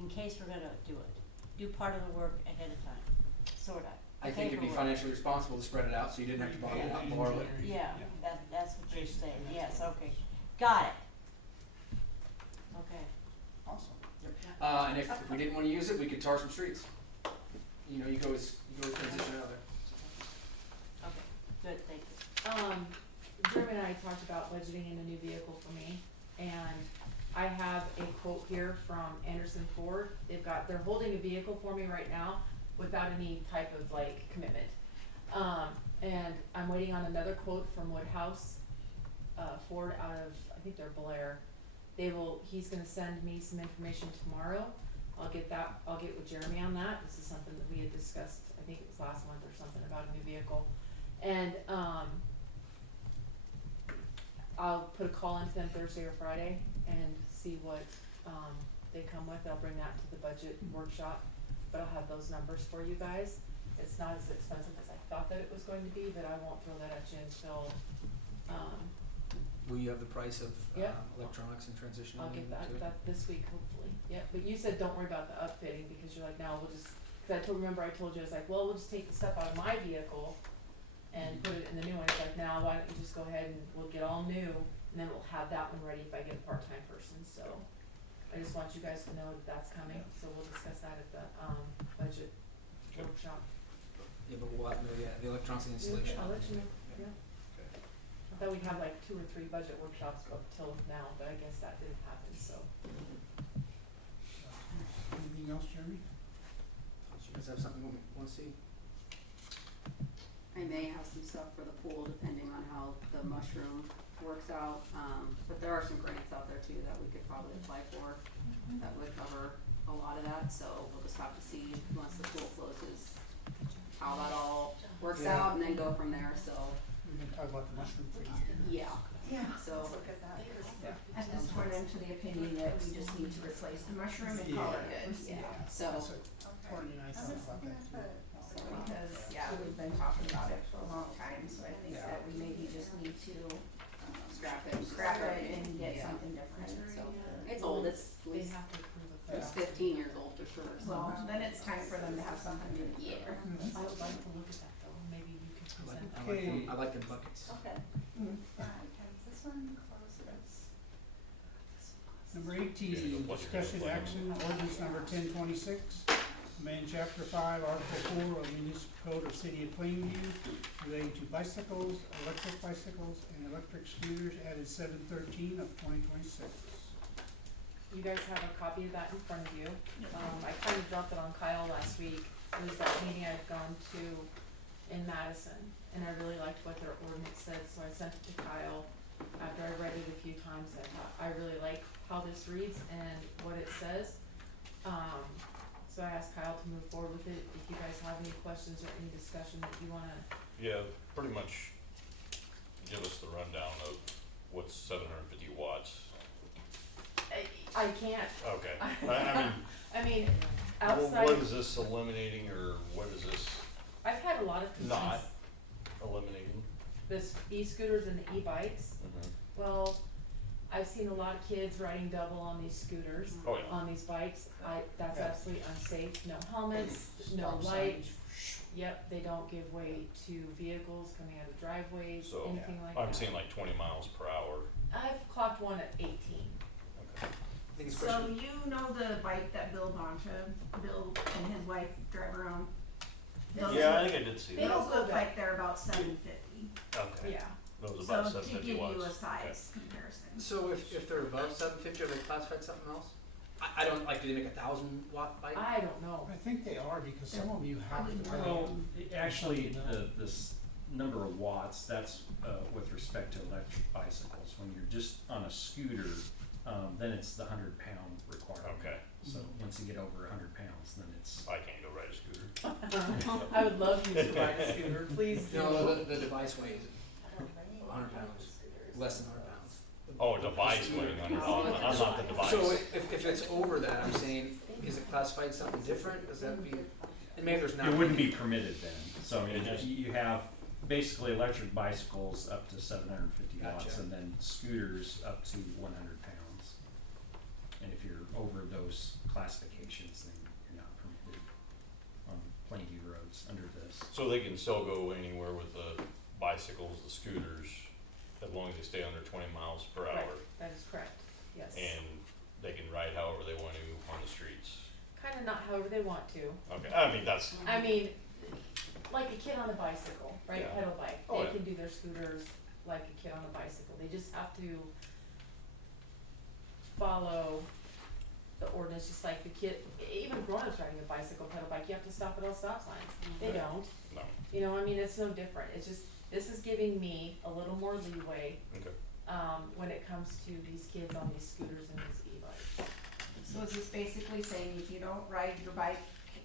in case we're gonna do it, do part of the work ahead of time, sorta. I think it'd be Paperwork. financially responsible to spread it out, so you didn't have to borrow it out and borrow it. Yeah, that's what you're saying, yes, okay, got it. Okay. Awesome. And if we didn't wanna use it, we could tar some streets. You know, you could always transition out of there. Okay, good, thank you. Jeremy and I talked about budgeting in a new vehicle for me, and I have a quote here from Anderson Ford. They're holding a vehicle for me right now without any type of like commitment. And I'm waiting on another quote from Woodhouse, Ford out of, I think they're Blair. He's gonna send me some information tomorrow. I'll get with Jeremy on that. This is something that we had discussed, I think it was last month or something, about a new vehicle. And, I'll put a call into them Thursday or Friday and see what, they come with, I'll bring that to the budget workshop, but I'll have those numbers for you guys. It's not as expensive as I thought that it was going to be, but I won't throw that at you until, Will you have the price of, Yeah. electronics and transitioning I'll get to it? that this week hopefully. Yeah, but you said don't worry about the upfitting because you're like, no, we'll just, cause remember I told you, I was like, well, we'll just take the stuff out of my vehicle and put it in the new one. It's like, now why don't you just go ahead and we'll get all new and then we'll have that one ready if I get a part-time person, so. I just want you guys to know that that's coming, so we'll discuss that at the, budget workshop. Yeah, but we'll have the electronics and installation. I'll let you know, yeah. Okay. I thought we'd have like 2 or 3 budget workshops up till now, but I guess that didn't happen, so. Anything else, Jeremy? Do you guys have something you wanna see? I may have some stuff for the pool depending on how the mushroom works out, but there are some grants out there too that we could probably apply for that would cover a lot of that, so we'll just have to see once the pool closes how that all works Yeah. out and then go from there, so, We can talk about the mushroom thing. yeah. Yeah, So- let's look at that, 'cause And just went into the opinion that we just need to replace the mushroom and call it good. Yeah, so, That's what Okay. Courtney and I I thought was about looking that at too. the, Because, yeah, we've been talking about it for a long time, so I think Yeah. that we maybe just need to scrap it. scrap it and get Yeah. something different, so. It's old, it's at They least, have to approve of it's that. 15 years old for sure, so. Well, then it's time for them to have something new. Yeah. I would like to look at that though, maybe you can I like, present. I like them, Okay. I like them buckets. okay. Alright, this one closes. Number 18, discussion action, ordinance number 1026, amend chapter 5, article 4 of municipal code of city of Plainview relating to bicycles, electric bicycles, and electric scooters added 7/13 of 2026. You guys have a copy of that in front of you. I kind of dropped it on Kyle last week. It was that meeting I'd gone to in Madison, and I really liked what their ordinance said, so I sent it to Kyle. After I read it a few times, I thought, I really like how this reads and what it says. So I asked Kyle to move forward with it. If you guys have any questions or any discussion that you wanna, Yeah, pretty much give us the rundown of what's 750 watts. I can't, Okay, I mean, I mean, well, outside, what is this eliminating, or what is this I've had a lot of complaints, not eliminating? this e-scooters and the e-bikes. Well, I've seen a lot of kids riding double on these scooters, Oh, yeah. on these bikes. That's Yeah. absolutely unsafe. No helmets, no Stop lights. signs. Yep, they don't give way to vehicles coming out of driveways, So, anything like that. I'm seeing like 20 miles per hour. I've clocked one at 18. Okay. I think it's So question, you know the bike that Bill and his wife drive around? Those Yeah, I think I did see They that. don't Those go look that- like they're about 750. Okay. Yeah. Those about So to 750 give watts. you a Okay. size comparison. so if they're above 750, are they classified something else? I don't, like, do they make a 1,000-watt bike? I don't know. I think they are, because some of you have to. Probably Well, actually, this number of watts, that's, with respect to electric bicycles. When you're just on a scooter, then it's the 100-pound requirement. Okay. So once you get over 100 pounds, then it's, I can't go ride a scooter. I would love you to ride a scooter, please do. No, the device weighs 100 pounds, less than 100 pounds. Oh, device weighing under, I'm not the device. So if it's over that, I'm saying, is it classified something different? Does that be, and maybe there's not. it wouldn't be permitted then. So It just- you have basically electric bicycles up to 750 watts, Gotcha. and then scooters up to 100 pounds. And if you're over those classifications, then you're not permitted on Plainview roads under this. So they can still go anywhere with the bicycles, the scooters, as long as they stay under 20 miles per Right, hour. that is correct, yes. And they can ride however they want to on the streets. Kinda not however they want to. Okay, I mean, that's, I mean, like a kid on a bicycle, right, Yeah. pedal bike, Oh, they yeah. can do their scooters like a kid on a bicycle, they just have to follow the ordinance, just like the kid, even grown-ups riding a bicycle, pedal bike, you have to stop at all stop signs, they Right. don't, no, you know, I mean, it's no different, it's just, this is giving me a little more leeway, okay. when it comes to these kids on these scooters and these e-bikes. So is this basically saying if you don't ride your bike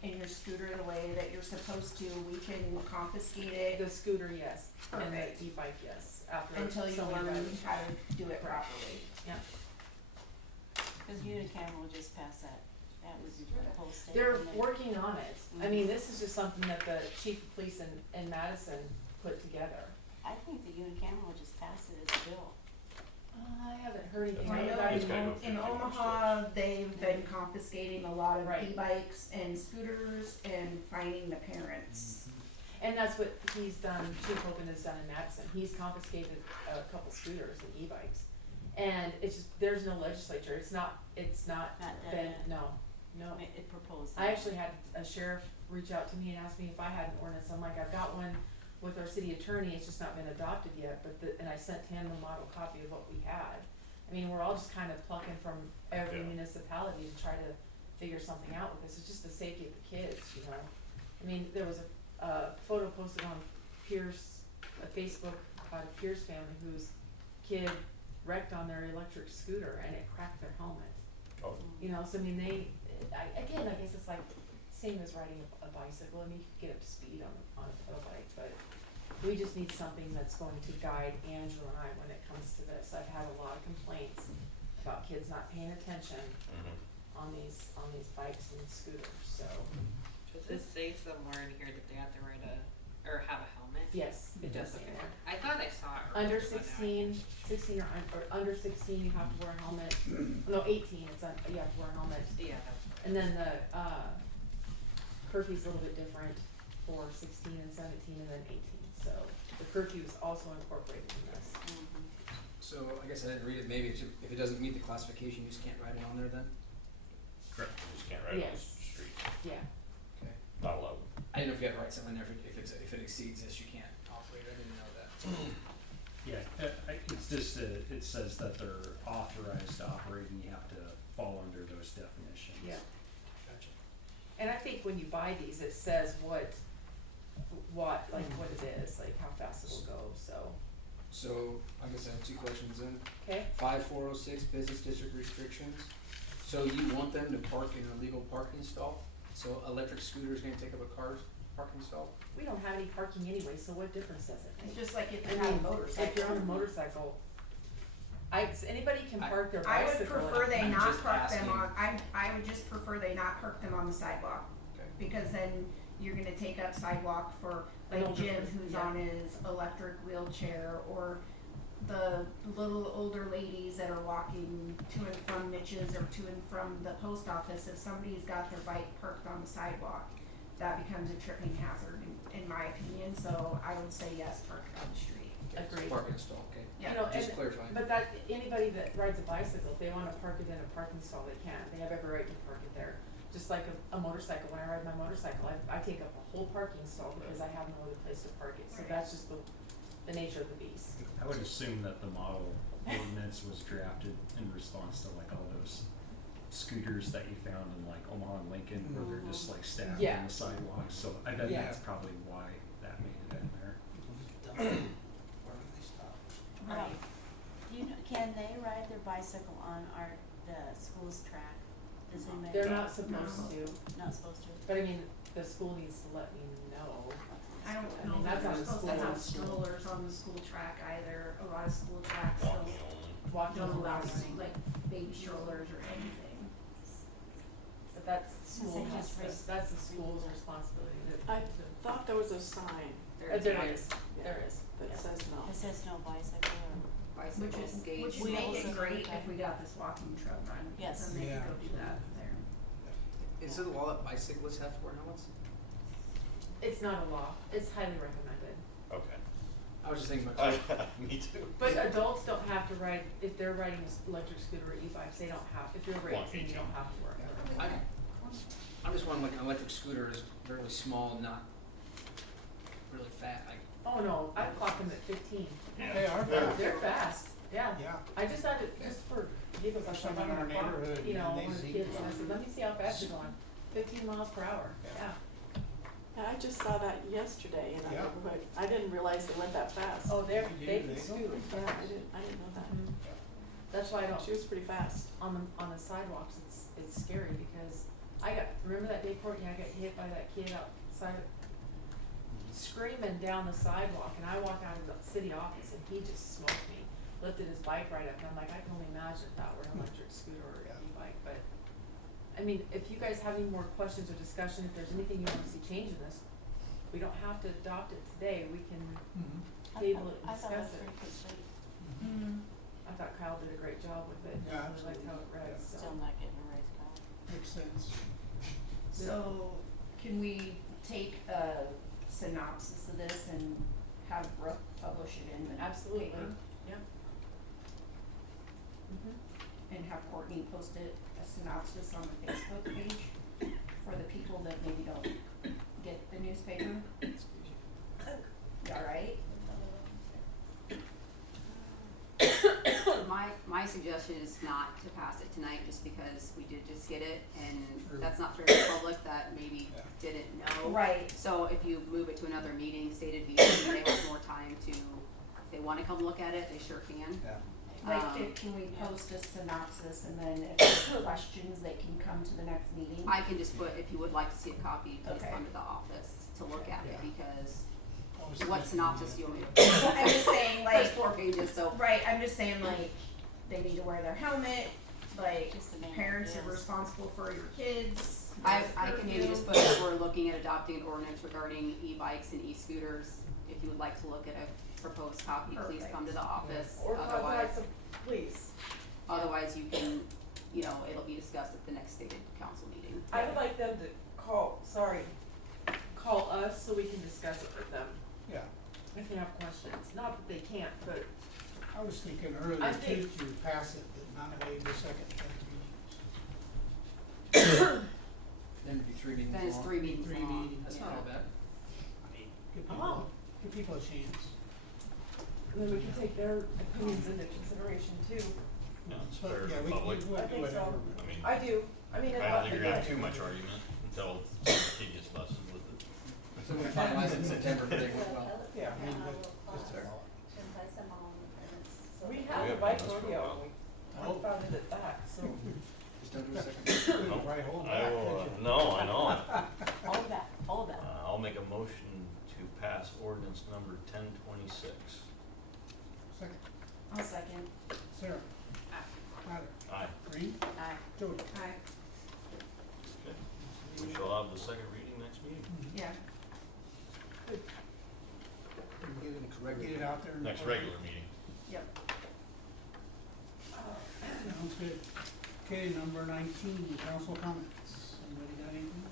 and your scooter the way that you're supposed to, we can confiscate it The scooter, yes, and Perfect. the e-bike, yes, after until you so many learn rides. how to do it properly? Yeah. Cause Unicam will just pass that, that would be for the whole state. They're and then- working on it. I mean, this is just something that the chief of police in Madison put together. I think the Unicam will just pass it as a bill. I haven't heard anything. I know about It's it. gotta go in 50 more Omaha, they've been confiscating a lot of Right. e-bikes and scooters and fining the parents. And that's what he's done, Chief Hogan has done in Madison. He's confiscated a couple scooters and e-bikes. And it's just, there's no legislature. It's not Not done been, yet. no. It proposed. I actually had a sheriff reach out to me and ask me if I had an ordinance. I'm like, I've got one with our city attorney, it's just not been adopted yet, and I sent him the model copy of what we had. I mean, we're all just kind of plucking from every Yeah. municipality to try to figure something out with this. It's just the safety of the kids, you know? I mean, there was a photo posted on Pierce, Facebook, about a Pierce family whose kid wrecked on their electric scooter and it cracked their helmet. Oh, You know, so I mean, I guess it's like same as riding a bicycle. I mean, you can get up to speed on a pedal bike, but we just need something that's going to guide Angela and I when it comes to this. I've had a lot of complaints about kids not paying attention on these bikes and scooters, so, Does it say somewhere in here that they have to ride or have a helmet? yes, it does say Okay. that. I thought I saw it Under earlier, but now I 16 or under 16, you have to wear a helmet. No, 18, you have to wear a helmet. Yeah, that's right. And then the curfew's a little bit different for 16 and 17 and then 18. So the curfew is also incorporated in this. Mhm. So I guess I didn't read it, maybe it's, if it doesn't meet the classification, you just can't write it on there then? correct, you just can't ride on the Yes. street, Yeah. Okay. not allowed. I didn't know if you had to write something there, if it exceeds this, you can't operate, I didn't know that. Yeah, it's just, it says that they're authorized to operate and you have to fall under those definitions. Yeah. Gotcha. And I think when you buy these, it says what it is, like how fast it'll go, so, So, I guess I have two questions then. okay? 5406 business district restrictions. So you want them to park in a legal parking stall? So electric scooter is gonna take up a car's parking stall? We don't have any parking anyway, so what difference does it It's make? just like if I you have a mean, motorcycle. if you're on a motorcycle, anybody can I- park their I bicycle. would prefer they I'm not just park them asking. I would just prefer they not park them on the sidewalk. Okay. Because then you're gonna take up sidewalk for An like older Jim person, who's yeah. on his electric wheelchair, or the little older ladies that are walking to and from Mitch's or to and from the post office. If somebody's got their bike parked on the sidewalk, that becomes a tripping hazard in my opinion, so I would say yes, park it on the street. Okay, so Agreed. park in a stall, okay. You know, Just and- clarifying. But that, anybody that rides a bicycle, if they wanna park it in a parking stall, they can, they have every right to park it there. Just like a motorcycle, when I ride my motorcycle, I take up a whole parking stall because I have no other place to park it, so that's just the nature of the beast. I would assume that the model ordinance was drafted in response to like all those scooters that you found in like Omaha and Lincoln where they're just like stacked Yeah. on the sidewalk, so I bet Yeah. that's probably why that made it in there. Where do they stop? Right. Can they ride their bicycle on the school's track? Does anybody? They're not supposed to, Not supposed to? but I mean, the school needs to let me know. I don't I know mean, if that's they're on the supposed to school. have strollers on the school track either. A lot of school tracks don't, Walking only. Walking don't allow around. like baby strollers or anything. But that's Since school they has just to, raised- that's the school's responsibility to. I thought there was a sign There is, there is, that yeah. says no. It says no bicycle or, Which Bicycle, is, skate. which would We make also it great look at- if we got this walking trail run. Yes. Then they Yeah. could go do that there. Is it a law that bicyclists have to wear helmets? It's not a law, it's highly recommended. Okay. I was just thinking about. Me too. But adults don't have to ride, if they're riding an electric scooter or e-bikes, they don't have, if you're over Well, 18, you don't have to wear it. I'm just wondering, like, an electric scooter is really small, not really fat, like, Oh no, I clock them at 15. Yeah. They are They're- fast. They're fast, yeah. Yeah. I just had it just for giggles, I For was someone on in our the clock, neighborhood, you know, and they one of the see kids, and I them. said, let me see how fast you're going. 15 miles per hour, yeah. And I just saw that yesterday in our Yeah. neighborhood. I didn't realize they went that fast. Oh, they They do, can they go scoot, pretty yeah. I didn't know that. Mhm. That's why I don't, She was pretty fast. on the sidewalks, it's scary because remember that day, Courtney, I got hit by that kid outside screaming down the sidewalk, and I walk out of the city office and he just smoked me. lifted his bike right up, and I'm like, I can only imagine if that were an electric scooter or Yeah. an e-bike, but, I mean, if you guys have any more questions or discussion, if there's anything you wanna see change in this, we don't have to adopt it today, we can Mhm. table it and I thought it was discuss it. pretty complete, I thought Kyle did a great job with it, Yeah, I really liked how it read, absolutely. so. still not getting a raise call. Makes sense. So, can we take a synopsis of this and have Brooke publish it in the Absolutely, paper? yep. And have Courtney post it, a synopsis on the Facebook page for the people that maybe don't get the newspaper? You alright? My suggestion is not to pass it tonight, just because we did just get it, and True. that's not fair to the public that maybe Yeah. didn't know. Right. So if you move it to another meeting, stated meeting, they have more time to, if they wanna come look at it, they sure can. Yeah. Like, can we post a synopsis and then if there's questions, they can come to the next meeting? I can just put, if you would like to see a copy, please Okay. come to the office to look at it, Yeah. because I was what thinking, synopsis do you want me to put? I'm just saying, There's like, 4 pages, so. right, I'm just saying, like, they need to wear their helmet, like, Just the name of parents it are is. responsible for your kids. I there's can maybe just curfew. put that we're looking at adopting an ordinance regarding e-bikes and e-scooters. If you would like to look at a proposed copy, please come to the office. Or contact Otherwise, the police. otherwise you can, you know, it'll be discussed at the next stated council meeting. I would like them to call us so we can discuss it with them Yeah, if they have questions. Not that they can't, but I was thinking earlier I too, think- to pass it, but not wait the second meetings. Then it'd be 3 meetings Then it's long. 3 meetings 3 long. meetings. That's Yeah. not all bad. I mean, give Oh. people a chance. then we can take their opinions into consideration too. Yeah, it's But, fair to yeah, the we public. can, we'll I do think so. whatever. I mean, I do, I mean, I don't think you're gonna have again, too much argument until he gets busted with it. So we finalize in September, but they went well. Yeah, I mean, Just there. we We have a have bike done this for a rodeo, while. and Oh. we found it at that, so. Just don't do a second. couldn't probably hold I back, will, could you? no, I know. Hold that, hold that. I'll make a motion to pass ordinance number 1026. Second, I'll second. Sarah, Tyler, Aye. Green, Aye. Jody. Aye. Okay. We shall have the second reading next meeting. Yeah. Get it out there. in the Next public. regular meeting. Yep. Sounds good. Okay, number 19, council comments. Anybody got anything?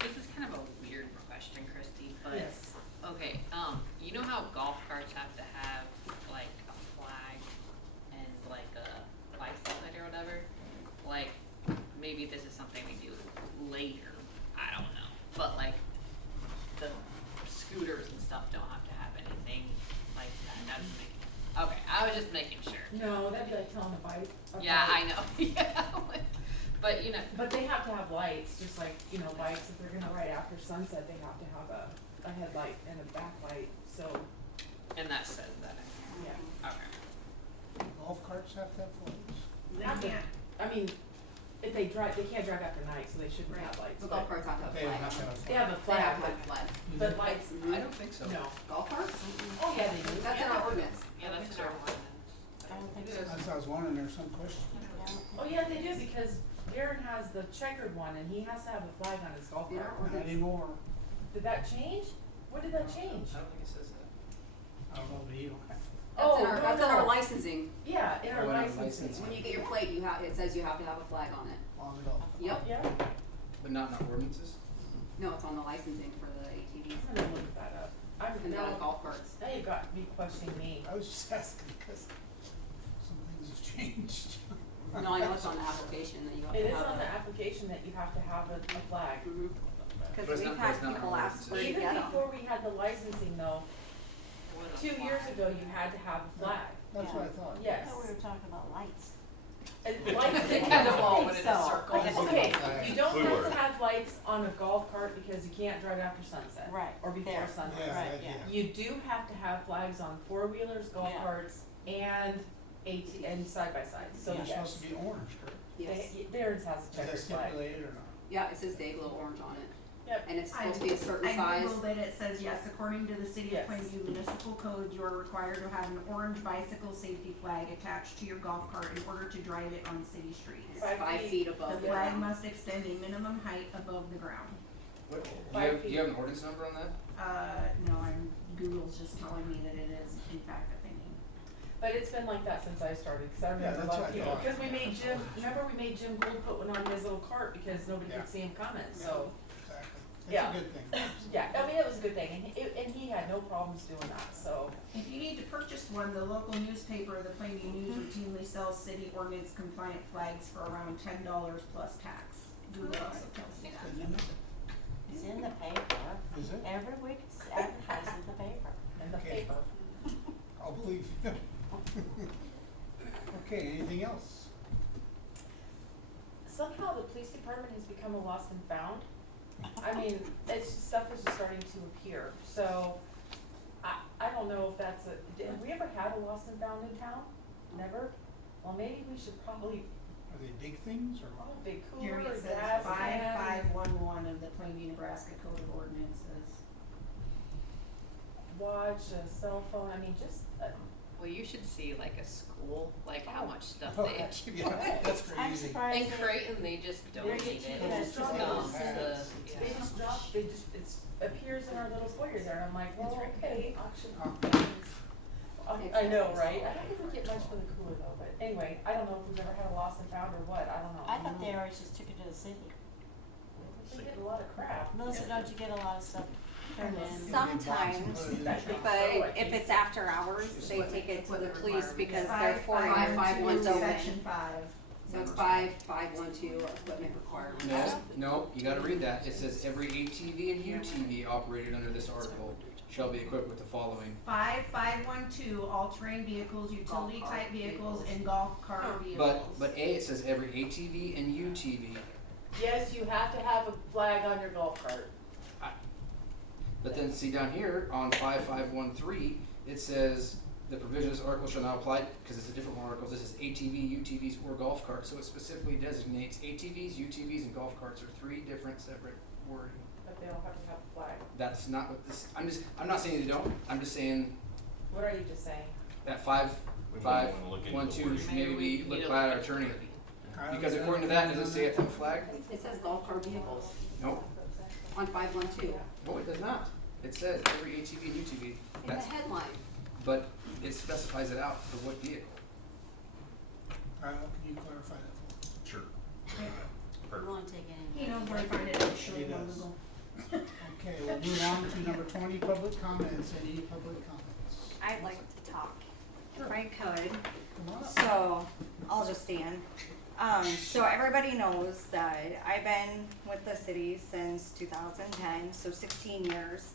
This is kind of a weird question, Christy, but, Yes. okay, you know how golf carts have to have like a flag and like a license plate or whatever? Like, maybe this is something we do later, I don't know, but like, the scooters and stuff don't have to have anything like that, that's making, okay, I was just making sure. No, that'd be like telling a bike. Yeah, I know, yeah, but you know, But they have to have lights, just like, you know, bikes, if they're gonna ride after sunset, they have to have a headlight and a backlight, so, and that says that, yeah. okay. Golf carts have to have flags? They have to- I mean, if they can't drive after night, so they shouldn't have lights, The but golf carts have to have a They don't flag have to on have it. a they have a They flag, have to but, have a flag. but lights, I don't think so. no. Golf carts? Oh, yeah, they do. That's in our ordinance. Yeah, that's in our ordinance. I don't think so. That's what I was wondering, there's some question. Oh, yeah, they do, because Darren has the checkered one, and he has to have a flag on his golf Yeah. cart. Not anymore. Did that change? When did that change? I don't think it says that. I don't know, but you don't have to. That's in our no. licensing. Yeah, in our Oh, in our licensing. licensing. When you get your plate, it says you have to have a flag on it. Long ago. Yep. Yeah, But not in our ordinances? No, it's on the licensing for the ATVs I'm gonna look that up. I'm, and now, the golf carts. now you've got me questioning me. I was just asking because some things have changed. No, I know it's on the application that you have to It have. is on the application that you have to have a flag. Mhm. But Cause it's we've not- had it's not in our people ask where to Even get them. before we had the licensing though, 2 years ago, you had to have a flag. That's what I thought. Yes. I thought we were talking about lights. And lights, They kind of all think went in a so. circle. okay, you don't We have were. to have lights on a golf cart because you can't drive after sunset. Right, Or before there. sunset. Yeah, Right, yeah. yeah. You do have to have flags on four-wheelers, golf Yeah. carts, and and side-by-sides, so They're yes. supposed to be orange, correct? Yes. Theirs has a Is that checkered flag. stipulated or not? Yeah, it says day glow orange on it. Yep. and it's supposed to be a certain I size. Googled it, it says yes, according to the city Yes. of Plainview municipal code, you are required to have an orange bicycle safety flag attached to your golf cart in order to drive it on city streets. It's 5 feet above The the flag ground. must extend a minimum height above the ground. What, Five do you have an ordinance number on that? No, Google's just telling me that it is in fact a thing. But it's been like that since I started, cause I remember a that's lot what of I people, thought. cause we made Jim, remember we made Jim Gould put one on his little cart because nobody Yeah. could see him coming, so. Exactly. Yeah. It's a good thing. Yeah, I mean, it was a good thing, and he had no problems doing that, so. If you need to purchase one, the local newspaper, the Plainview News, routinely sells city ordinance compliant flags for around $10 plus tax. Google also tells me that. Good to know. It's in the paper. Is it? Every week it's advertised in the paper. In the Okay. paper. I'll believe you. Okay, anything else? Somehow the police department has become a lost and found. I mean, it's, stuff is just starting to appear, so, I don't know if that's have we ever had a lost and found in town? Never? Well, maybe we should probably, Are they big things or oh, what? big Here cooler, it says gas can. 5511 of the Plainview, Nebraska Code of Ordinances. Watch, a cell phone, I mean, just, Well, you should see like a school, like how Oh. much stuff Oh, they have. yeah, that's I'm crazy. surprised In that- Creighton, they just donate They it. just It's drop it dumb in the to- they yeah. just drop, they just, it's, appears in our little foyer there, and I'm like, well, It's right okay, auction off things. I know, right? I don't ever get much for the cooler though, but anyway, I don't know if we've ever had a lost and found or what, I don't know. I thought they always just took it to the city. We get a lot of crap. Melissa, don't you get a lot of stuff turned in? Sometimes, but if it's after hours, they take it to the police because they're 551 open. Section 5. So it's 5512 equipment requirements. No, you gotta read that. It says every ATV and UTV operated under this article shall be equipped with the following. 5512, all-terrain vehicles, utility-type vehicles, and golf cart vehicles. But A, it says every ATV and UTV. Yes, you have to have a flag on your golf cart. But then see down here on 5513, it says the provision of this article shall not apply, because it's a different one article, this is ATV, UTVs, or golf carts, so it specifically designates ATVs, UTVs, and golf carts are three different separate wording. But they don't have to have a flag. That's not what this, I'm not saying they don't, I'm just saying What are you just saying? that We might wanna look into the 5512 wording. should maybe we be looked need to by our look at attorney. wording. Because according to that, does it say it's on flag? It says golf cart vehicles Nope. on 512 No, it does not. It says every ATV and UTV, in the that's, headline. but it specifies it out for what vehicle. Kyle, can you clarify that for us? Sure. We won't take any. He knows where to find it, I'm sure He he on does. Google. Okay, we'll move on to number 20, public comments. Any public comments? I'd like to talk, if I could. Come on up. So, I'll just stand. So everybody knows that I've been with the city since 2010, so 16 years.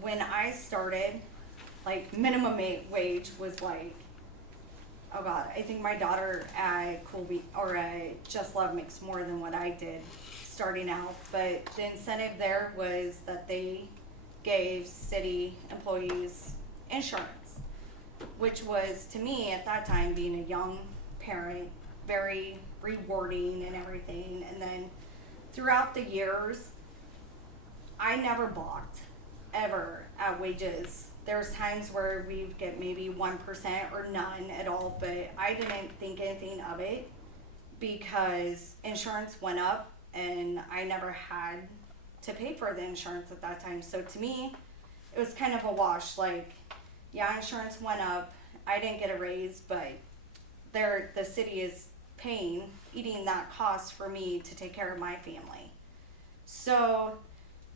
When I started, like minimum wage was like, oh God, I think my daughter at Just Love makes more than what I did starting out. But the incentive there was that they gave city employees insurance, which was, to me at that time, being a young parent, very rewarding and everything. And then throughout the years, I never balked ever at wages. There's times where we'd get maybe 1% or none at all, but I didn't think anything of it because insurance went up and I never had to pay for the insurance at that time. So to me, it was kind of a wash. Like, yeah, insurance went up. I didn't get a raise, but the city is eating that cost for me to take care of my family. So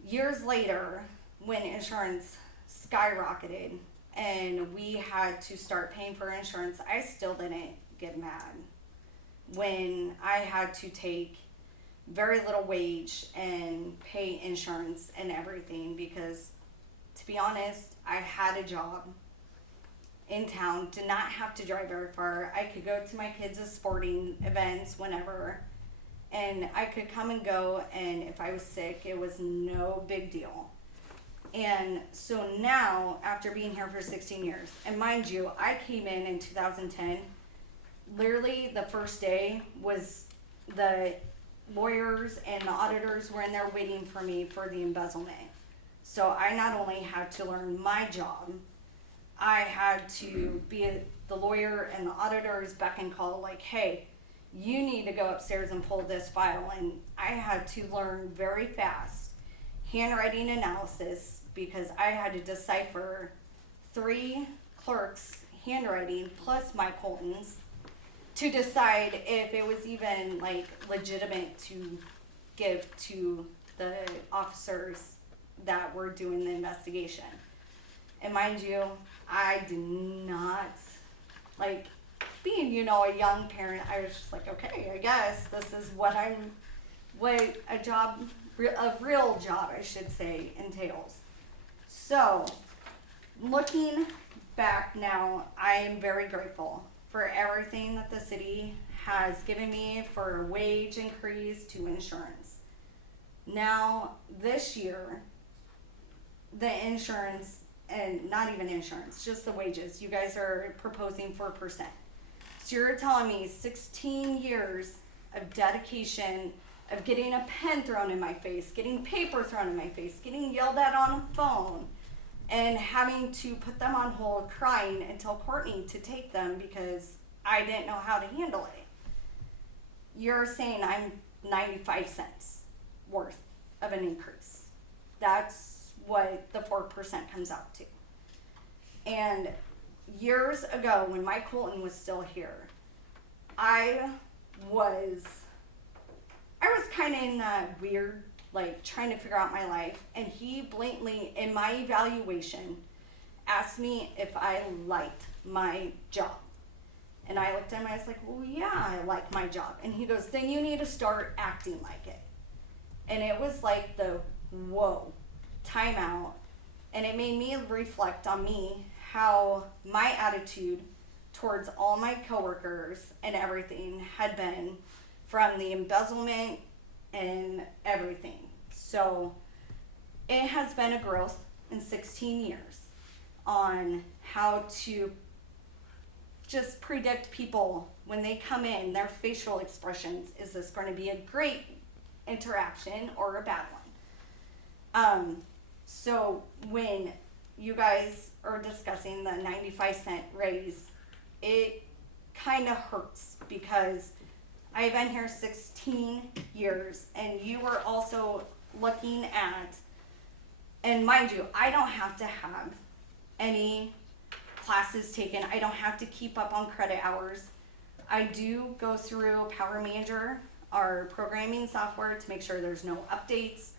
years later, when insurance skyrocketed and we had to start paying for insurance, I still didn't get mad when I had to take very little wage and pay insurance and everything, because to be honest, I had a job in town, did not have to drive very far. I could go to my kids' sporting events whenever, and I could come and go, and if I was sick, it was no big deal. And so now, after being here for 16 years, and mind you, I came in 2010, literally the first day was the lawyers and the auditors were in there waiting for me for the embezzlement. So I not only had to learn my job, I had to be the lawyer and the auditors beck and call, like, hey, you need to go upstairs and pull this file. And I had to learn very fast handwriting analysis because I had to decipher 3 clerks' handwriting plus my Colton's to decide if it was even like legitimate to give to the officers that were doing the investigation. And mind you, I did not, like, being, you know, a young parent, I was just like, okay, I guess this is what a job, a real job, I should say, entails. So, looking back now, I am very grateful for everything that the city has given me, for wage increase to insurance. Now, this year, the insurance, and not even insurance, just the wages, you guys are proposing 4%. So you're telling me 16 years of dedication, of getting a pen thrown in my face, getting paper thrown in my face, getting yelled at on a phone, and having to put them on hold, crying, and tell Courtney to take them because I didn't know how to handle it. You're saying I'm 95 cents worth of an increase. That's what the 4% comes out to. And years ago, when Mike Colton was still here, I was kind of in that weird, like, trying to figure out my life, and he blatantly, in my evaluation, asked me if I liked my job. And I looked at him, I was like, well, yeah, I like my job. And he goes, then you need to start acting like it. And it was like the, whoa, time out. And it made me reflect on me, how my attitude towards all my coworkers and everything had been from the embezzlement and everything. So it has been a growth in 16 years on how to just predict people when they come in, their facial expressions. Is this going to be a great interaction or a bad one? So when you guys are discussing the 95-cent raise, it kind of hurts because I've been here 16 years, and you were also looking at, and mind you, I don't have to have any classes taken. I don't have to keep up on credit hours. I do go through Power Manager, our programming software, to make sure there's no updates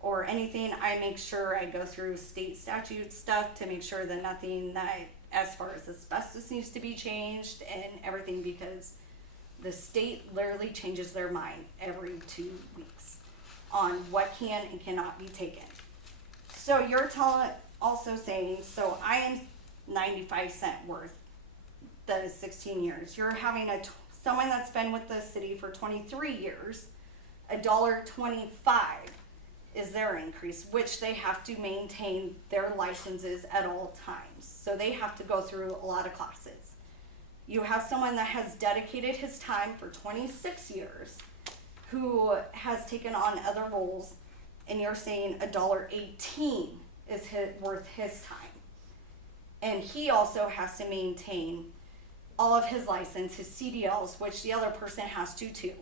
or anything. I make sure I go through state statute stuff to make sure that nothing that, as far as asbestos, needs to be changed and everything, because the state literally changes their mind every 2 weeks on what can and cannot be taken. So you're also saying, so I am 95 cent worth the 16 years. You're having someone that's been with the city for 23 years, $1.25 is their increase, which they have to maintain their licenses at all times. So they have to go through a lot of classes. You have someone that has dedicated his time for 26 years, who has taken on other roles, and you're saying $1.18 is worth his time. And he also has to maintain all of his license, his CDLs, which the other person has to too.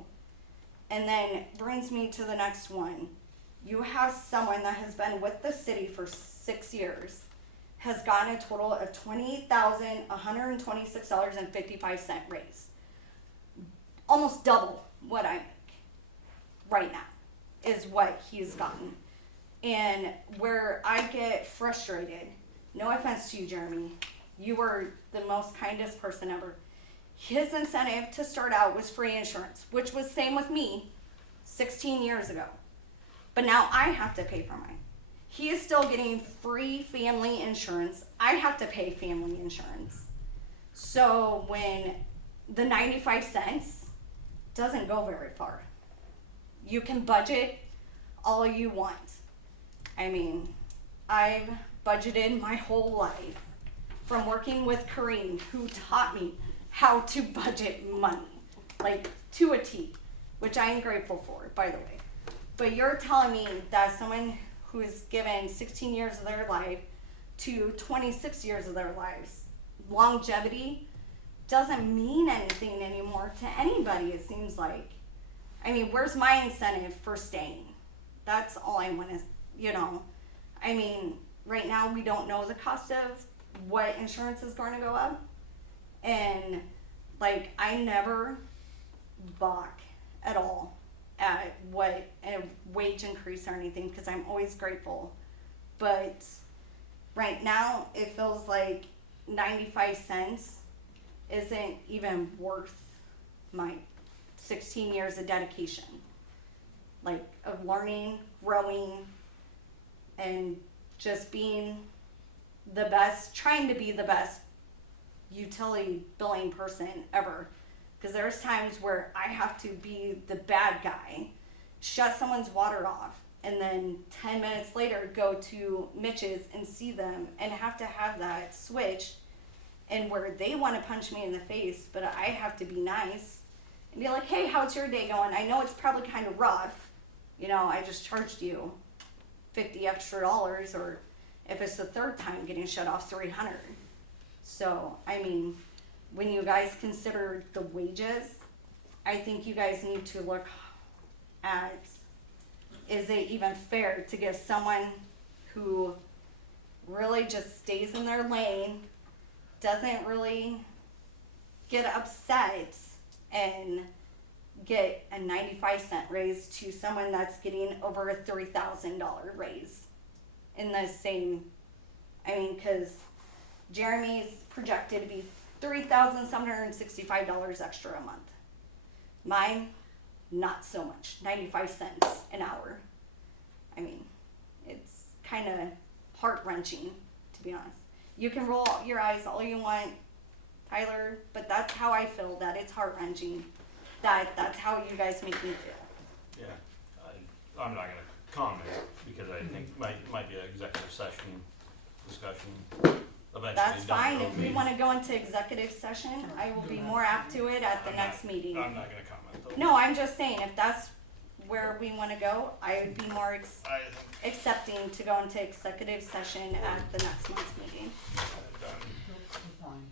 And then brings me to the next one. You have someone that has been with the city for 6 years, has gotten a total of $28,126.55 raise. Almost double what I make right now is what he's gotten. And where I get frustrated, no offense to you, Jeremy, you were the most kindest person ever. His incentive to start out was free insurance, which was same with me 16 years ago. But now I have to pay for mine. He is still getting free family insurance. I have to pay family insurance. So when the 95 cents doesn't go very far, you can budget all you want. I mean, I've budgeted my whole life from working with Kareem, who taught me how to budget money, like to a T. which I am grateful for, by the way. But you're telling me that someone who is given 16 years of their life to 26 years of their lives, longevity doesn't mean anything anymore to anybody, it seems like. I mean, where's my incentive for staying? That's all I want to, you know. I mean, right now we don't know the cost of what insurance is going to go up. And, like, I never balk at all at what a wage increase or anything because I'm always grateful. But right now it feels like 95 cents isn't even worth my 16 years of dedication, like of learning, growing, and just being the best, trying to be the best utility billing person ever. Because there's times where I have to be the bad guy, shut someone's water off, and then 10 minutes later go to Mitch's and see them and have to have that switch, and where they want to punch me in the face, but I have to be nice and be like, hey, how's your day going? I know it's probably kind of rough. You know, I just charged you $50 extra, or if it's the third time getting shut off, $300. So, I mean, when you guys consider the wages, I think you guys need to look at, is it even fair to give someone who really just stays in their lane, doesn't really get upset, and get a 95-cent raise to someone that's getting over a $3,000 raise in the same, I mean, because Jeremy's projected to be $3,765 extra a month. Mine, not so much, 95 cents an hour. I mean, it's kind of heart-wrenching, to be honest. You can roll your eyes all you want, Tyler, but that's how I feel, that it's heart-wrenching. That's how you guys make me feel. Yeah, I'm not gonna comment because I think might be an executive session discussion eventually. That's down the fine. road. If we want to go into executive session, I will be more apt to it at the next meeting. I'm not gonna comment though. No, I'm just saying, if that's where we want to go, I would be more I think accepting to go into executive session at the next month's meeting. Fine.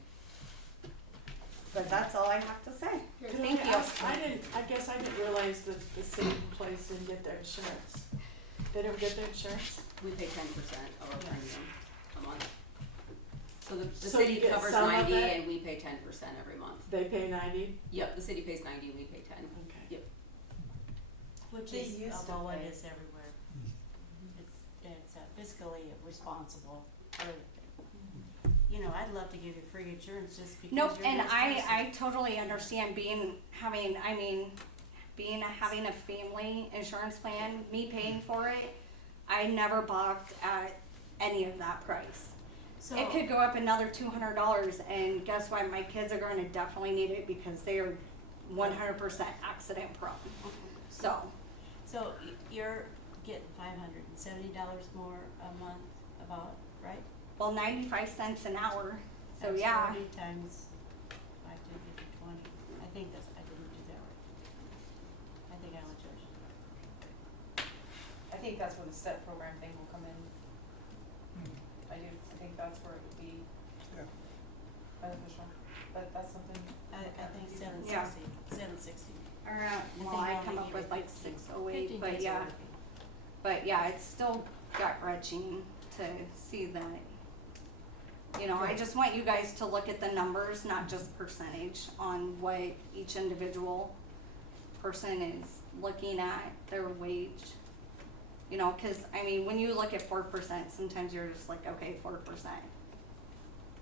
But that's all I have to say. Can Thank I you. ask- I guess I didn't realize that the city employees didn't get their insurance. They don't get their insurance? We pay 10% of our premium a month. So the So you city get covers some of 90 it? and we pay 10% every month. They pay 90? Yep, the city pays 90 and we pay 10. Okay. Yep. Which They is, used to although it pay. is everywhere, it's fiscally responsible for, you know, I'd love to give you free insurance just because you're Nope, this and person. I totally understand having a family insurance plan, me paying for it. I never balked at any of that price. So, It could go up another $200, and guess what? My kids are going to definitely need it because they are 100% accident prone. So, you're getting $570 more a month about, right? well, 95 cents an hour. So That's yeah, 40 times 5, 10, 15, 20. I think that's, I didn't do that right. I think I only charged. I think that's where the step program thing will come in. I think that's where it would be Yeah. beneficial, but that's something. I think 760, Yeah. 760. around, well, think I I'll come make up it with like 15 608, but days yeah. a week. But yeah, it's still gut-wrenching to see that. You know, I just want you guys to look at the numbers, not just percentage, on what each individual person is looking at their wage. You know, cause I mean, when you look at 4%, sometimes you're just like, okay, 4%.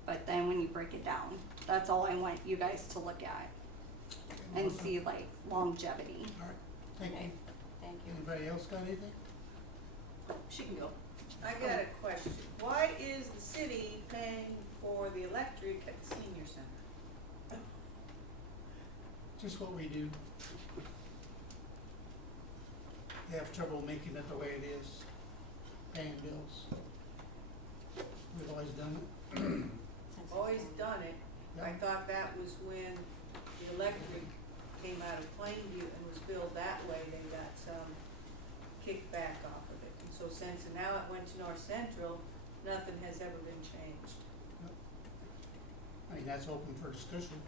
But then when you break it down, that's all I want you guys to look at and see like longevity. All right, thank you. Thank you. Anybody else got anything? She can go. I got a question. Why is the city paying for the electric at the senior center? Just what we do. They have trouble making it the way it is, paying bills. We've always done it. Always done it. I Yeah. thought that was when the electric came out of Plainview and was bill that way, they got some kickback off of it. And so since now it went to North Central, nothing has ever been changed. I mean, that's open for discussion,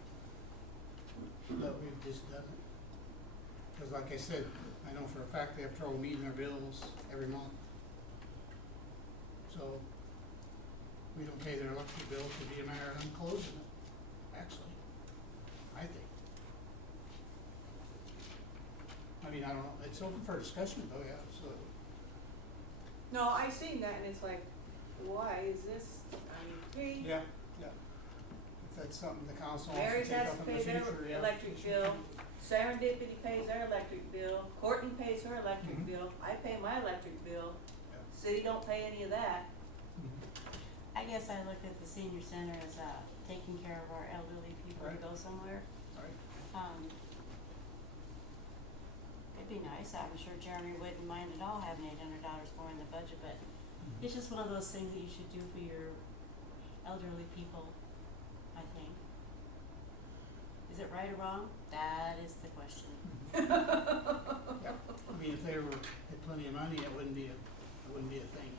but we've just done it. Cause like I said, I know for a fact they have trouble meeting their bills every month. So, we don't pay their electric bill to be a matter of them closing it, actually, I think. I mean, I don't know, it's open for discussion though, yeah, so, No, I seen that and it's like, why is this, I mean, hey, yeah. If that's something the council wants to Mary's take has up to in the pay future, their yeah. electric bill, Serendipity pays their electric bill, Courtney pays her electric Mhm. bill, I pay my electric bill. Yeah. City don't pay any of that. I guess I look at the senior center as, taking care of our elderly people to Right. go somewhere. Right. It'd be nice, I'm sure Jeremy wouldn't mind at all having $800 more in the budget, but it's just one of those things that you should do for your elderly people, I think. Is it right or wrong? That is the question. Yeah. I mean, if they had plenty of money, it wouldn't be a thing,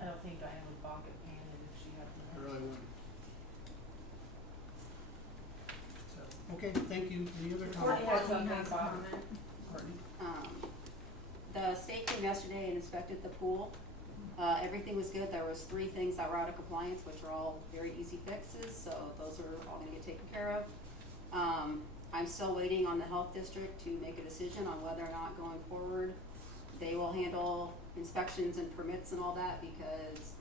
I don't think Diane would balk at paying it if she had it to. really wouldn't. So, okay, thank you, any other Courtney comments? has something, Has a Bob. comment. Courtney? The state came yesterday and inspected the pool. Everything was good. There was 3 things that were out of compliance, which are all very easy fixes, so those are all gonna get taken care of. I'm still waiting on the health district to make a decision on whether or not going forward, they will handle inspections and permits and all that, because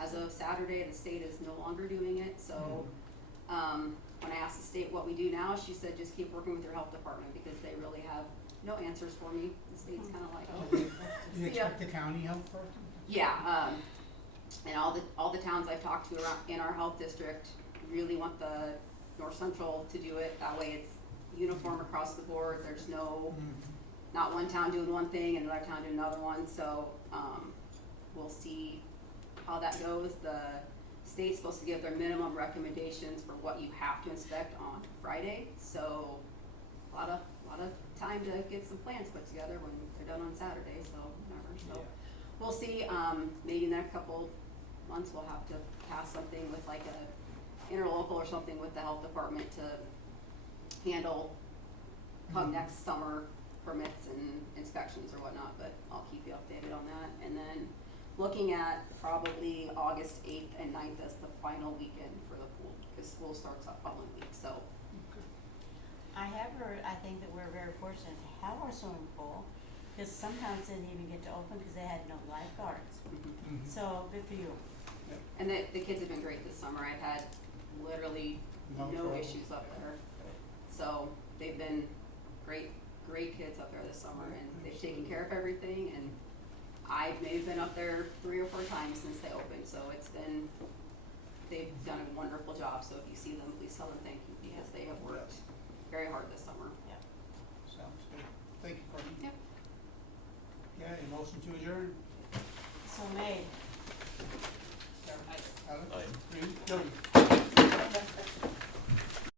as of Saturday, the state is no longer doing it, so, when I asked the state what we do now, she said just keep working with your health department, because they really have no answers for me. The state's kinda like, oh. Do you expect the county health department? Yeah, and all the towns I've talked to around, in our health district really want the North Central to do it, that way it's uniform across the board, there's no, not one town doing one thing and another town doing another one, so, we'll see how that goes. The state's supposed to give their minimum recommendations for what you have to inspect on Friday, so a lot of time to get some plans put together when they're done on Saturday, so whatever, so. We'll see, maybe in the next couple months we'll have to pass something with like a interlocal or something with the health department to handle come next summer permits and inspections or whatnot, but I'll keep you updated on that. And then looking at probably August 8th and 9th as the final weekend for the pool, because school starts that following week, so. I have heard, I think that we're very fortunate to have our swimming pool, because some towns didn't even get to open because they had no lifeguards. So, good for you. And the kids have been great this summer. I've had literally No no trouble. issues up there. So they've been great kids up there this summer, and they've taken care of everything, and I've maybe been up there 3 or 4 times since they opened, so they've done a wonderful job. So if you see them, please tell them thank you, because they have worked very hard this summer. Sounds good, thank you, Courtney. Yep. Yeah, a motion to adjourn? So made. Alex? Aye. Green? Jody?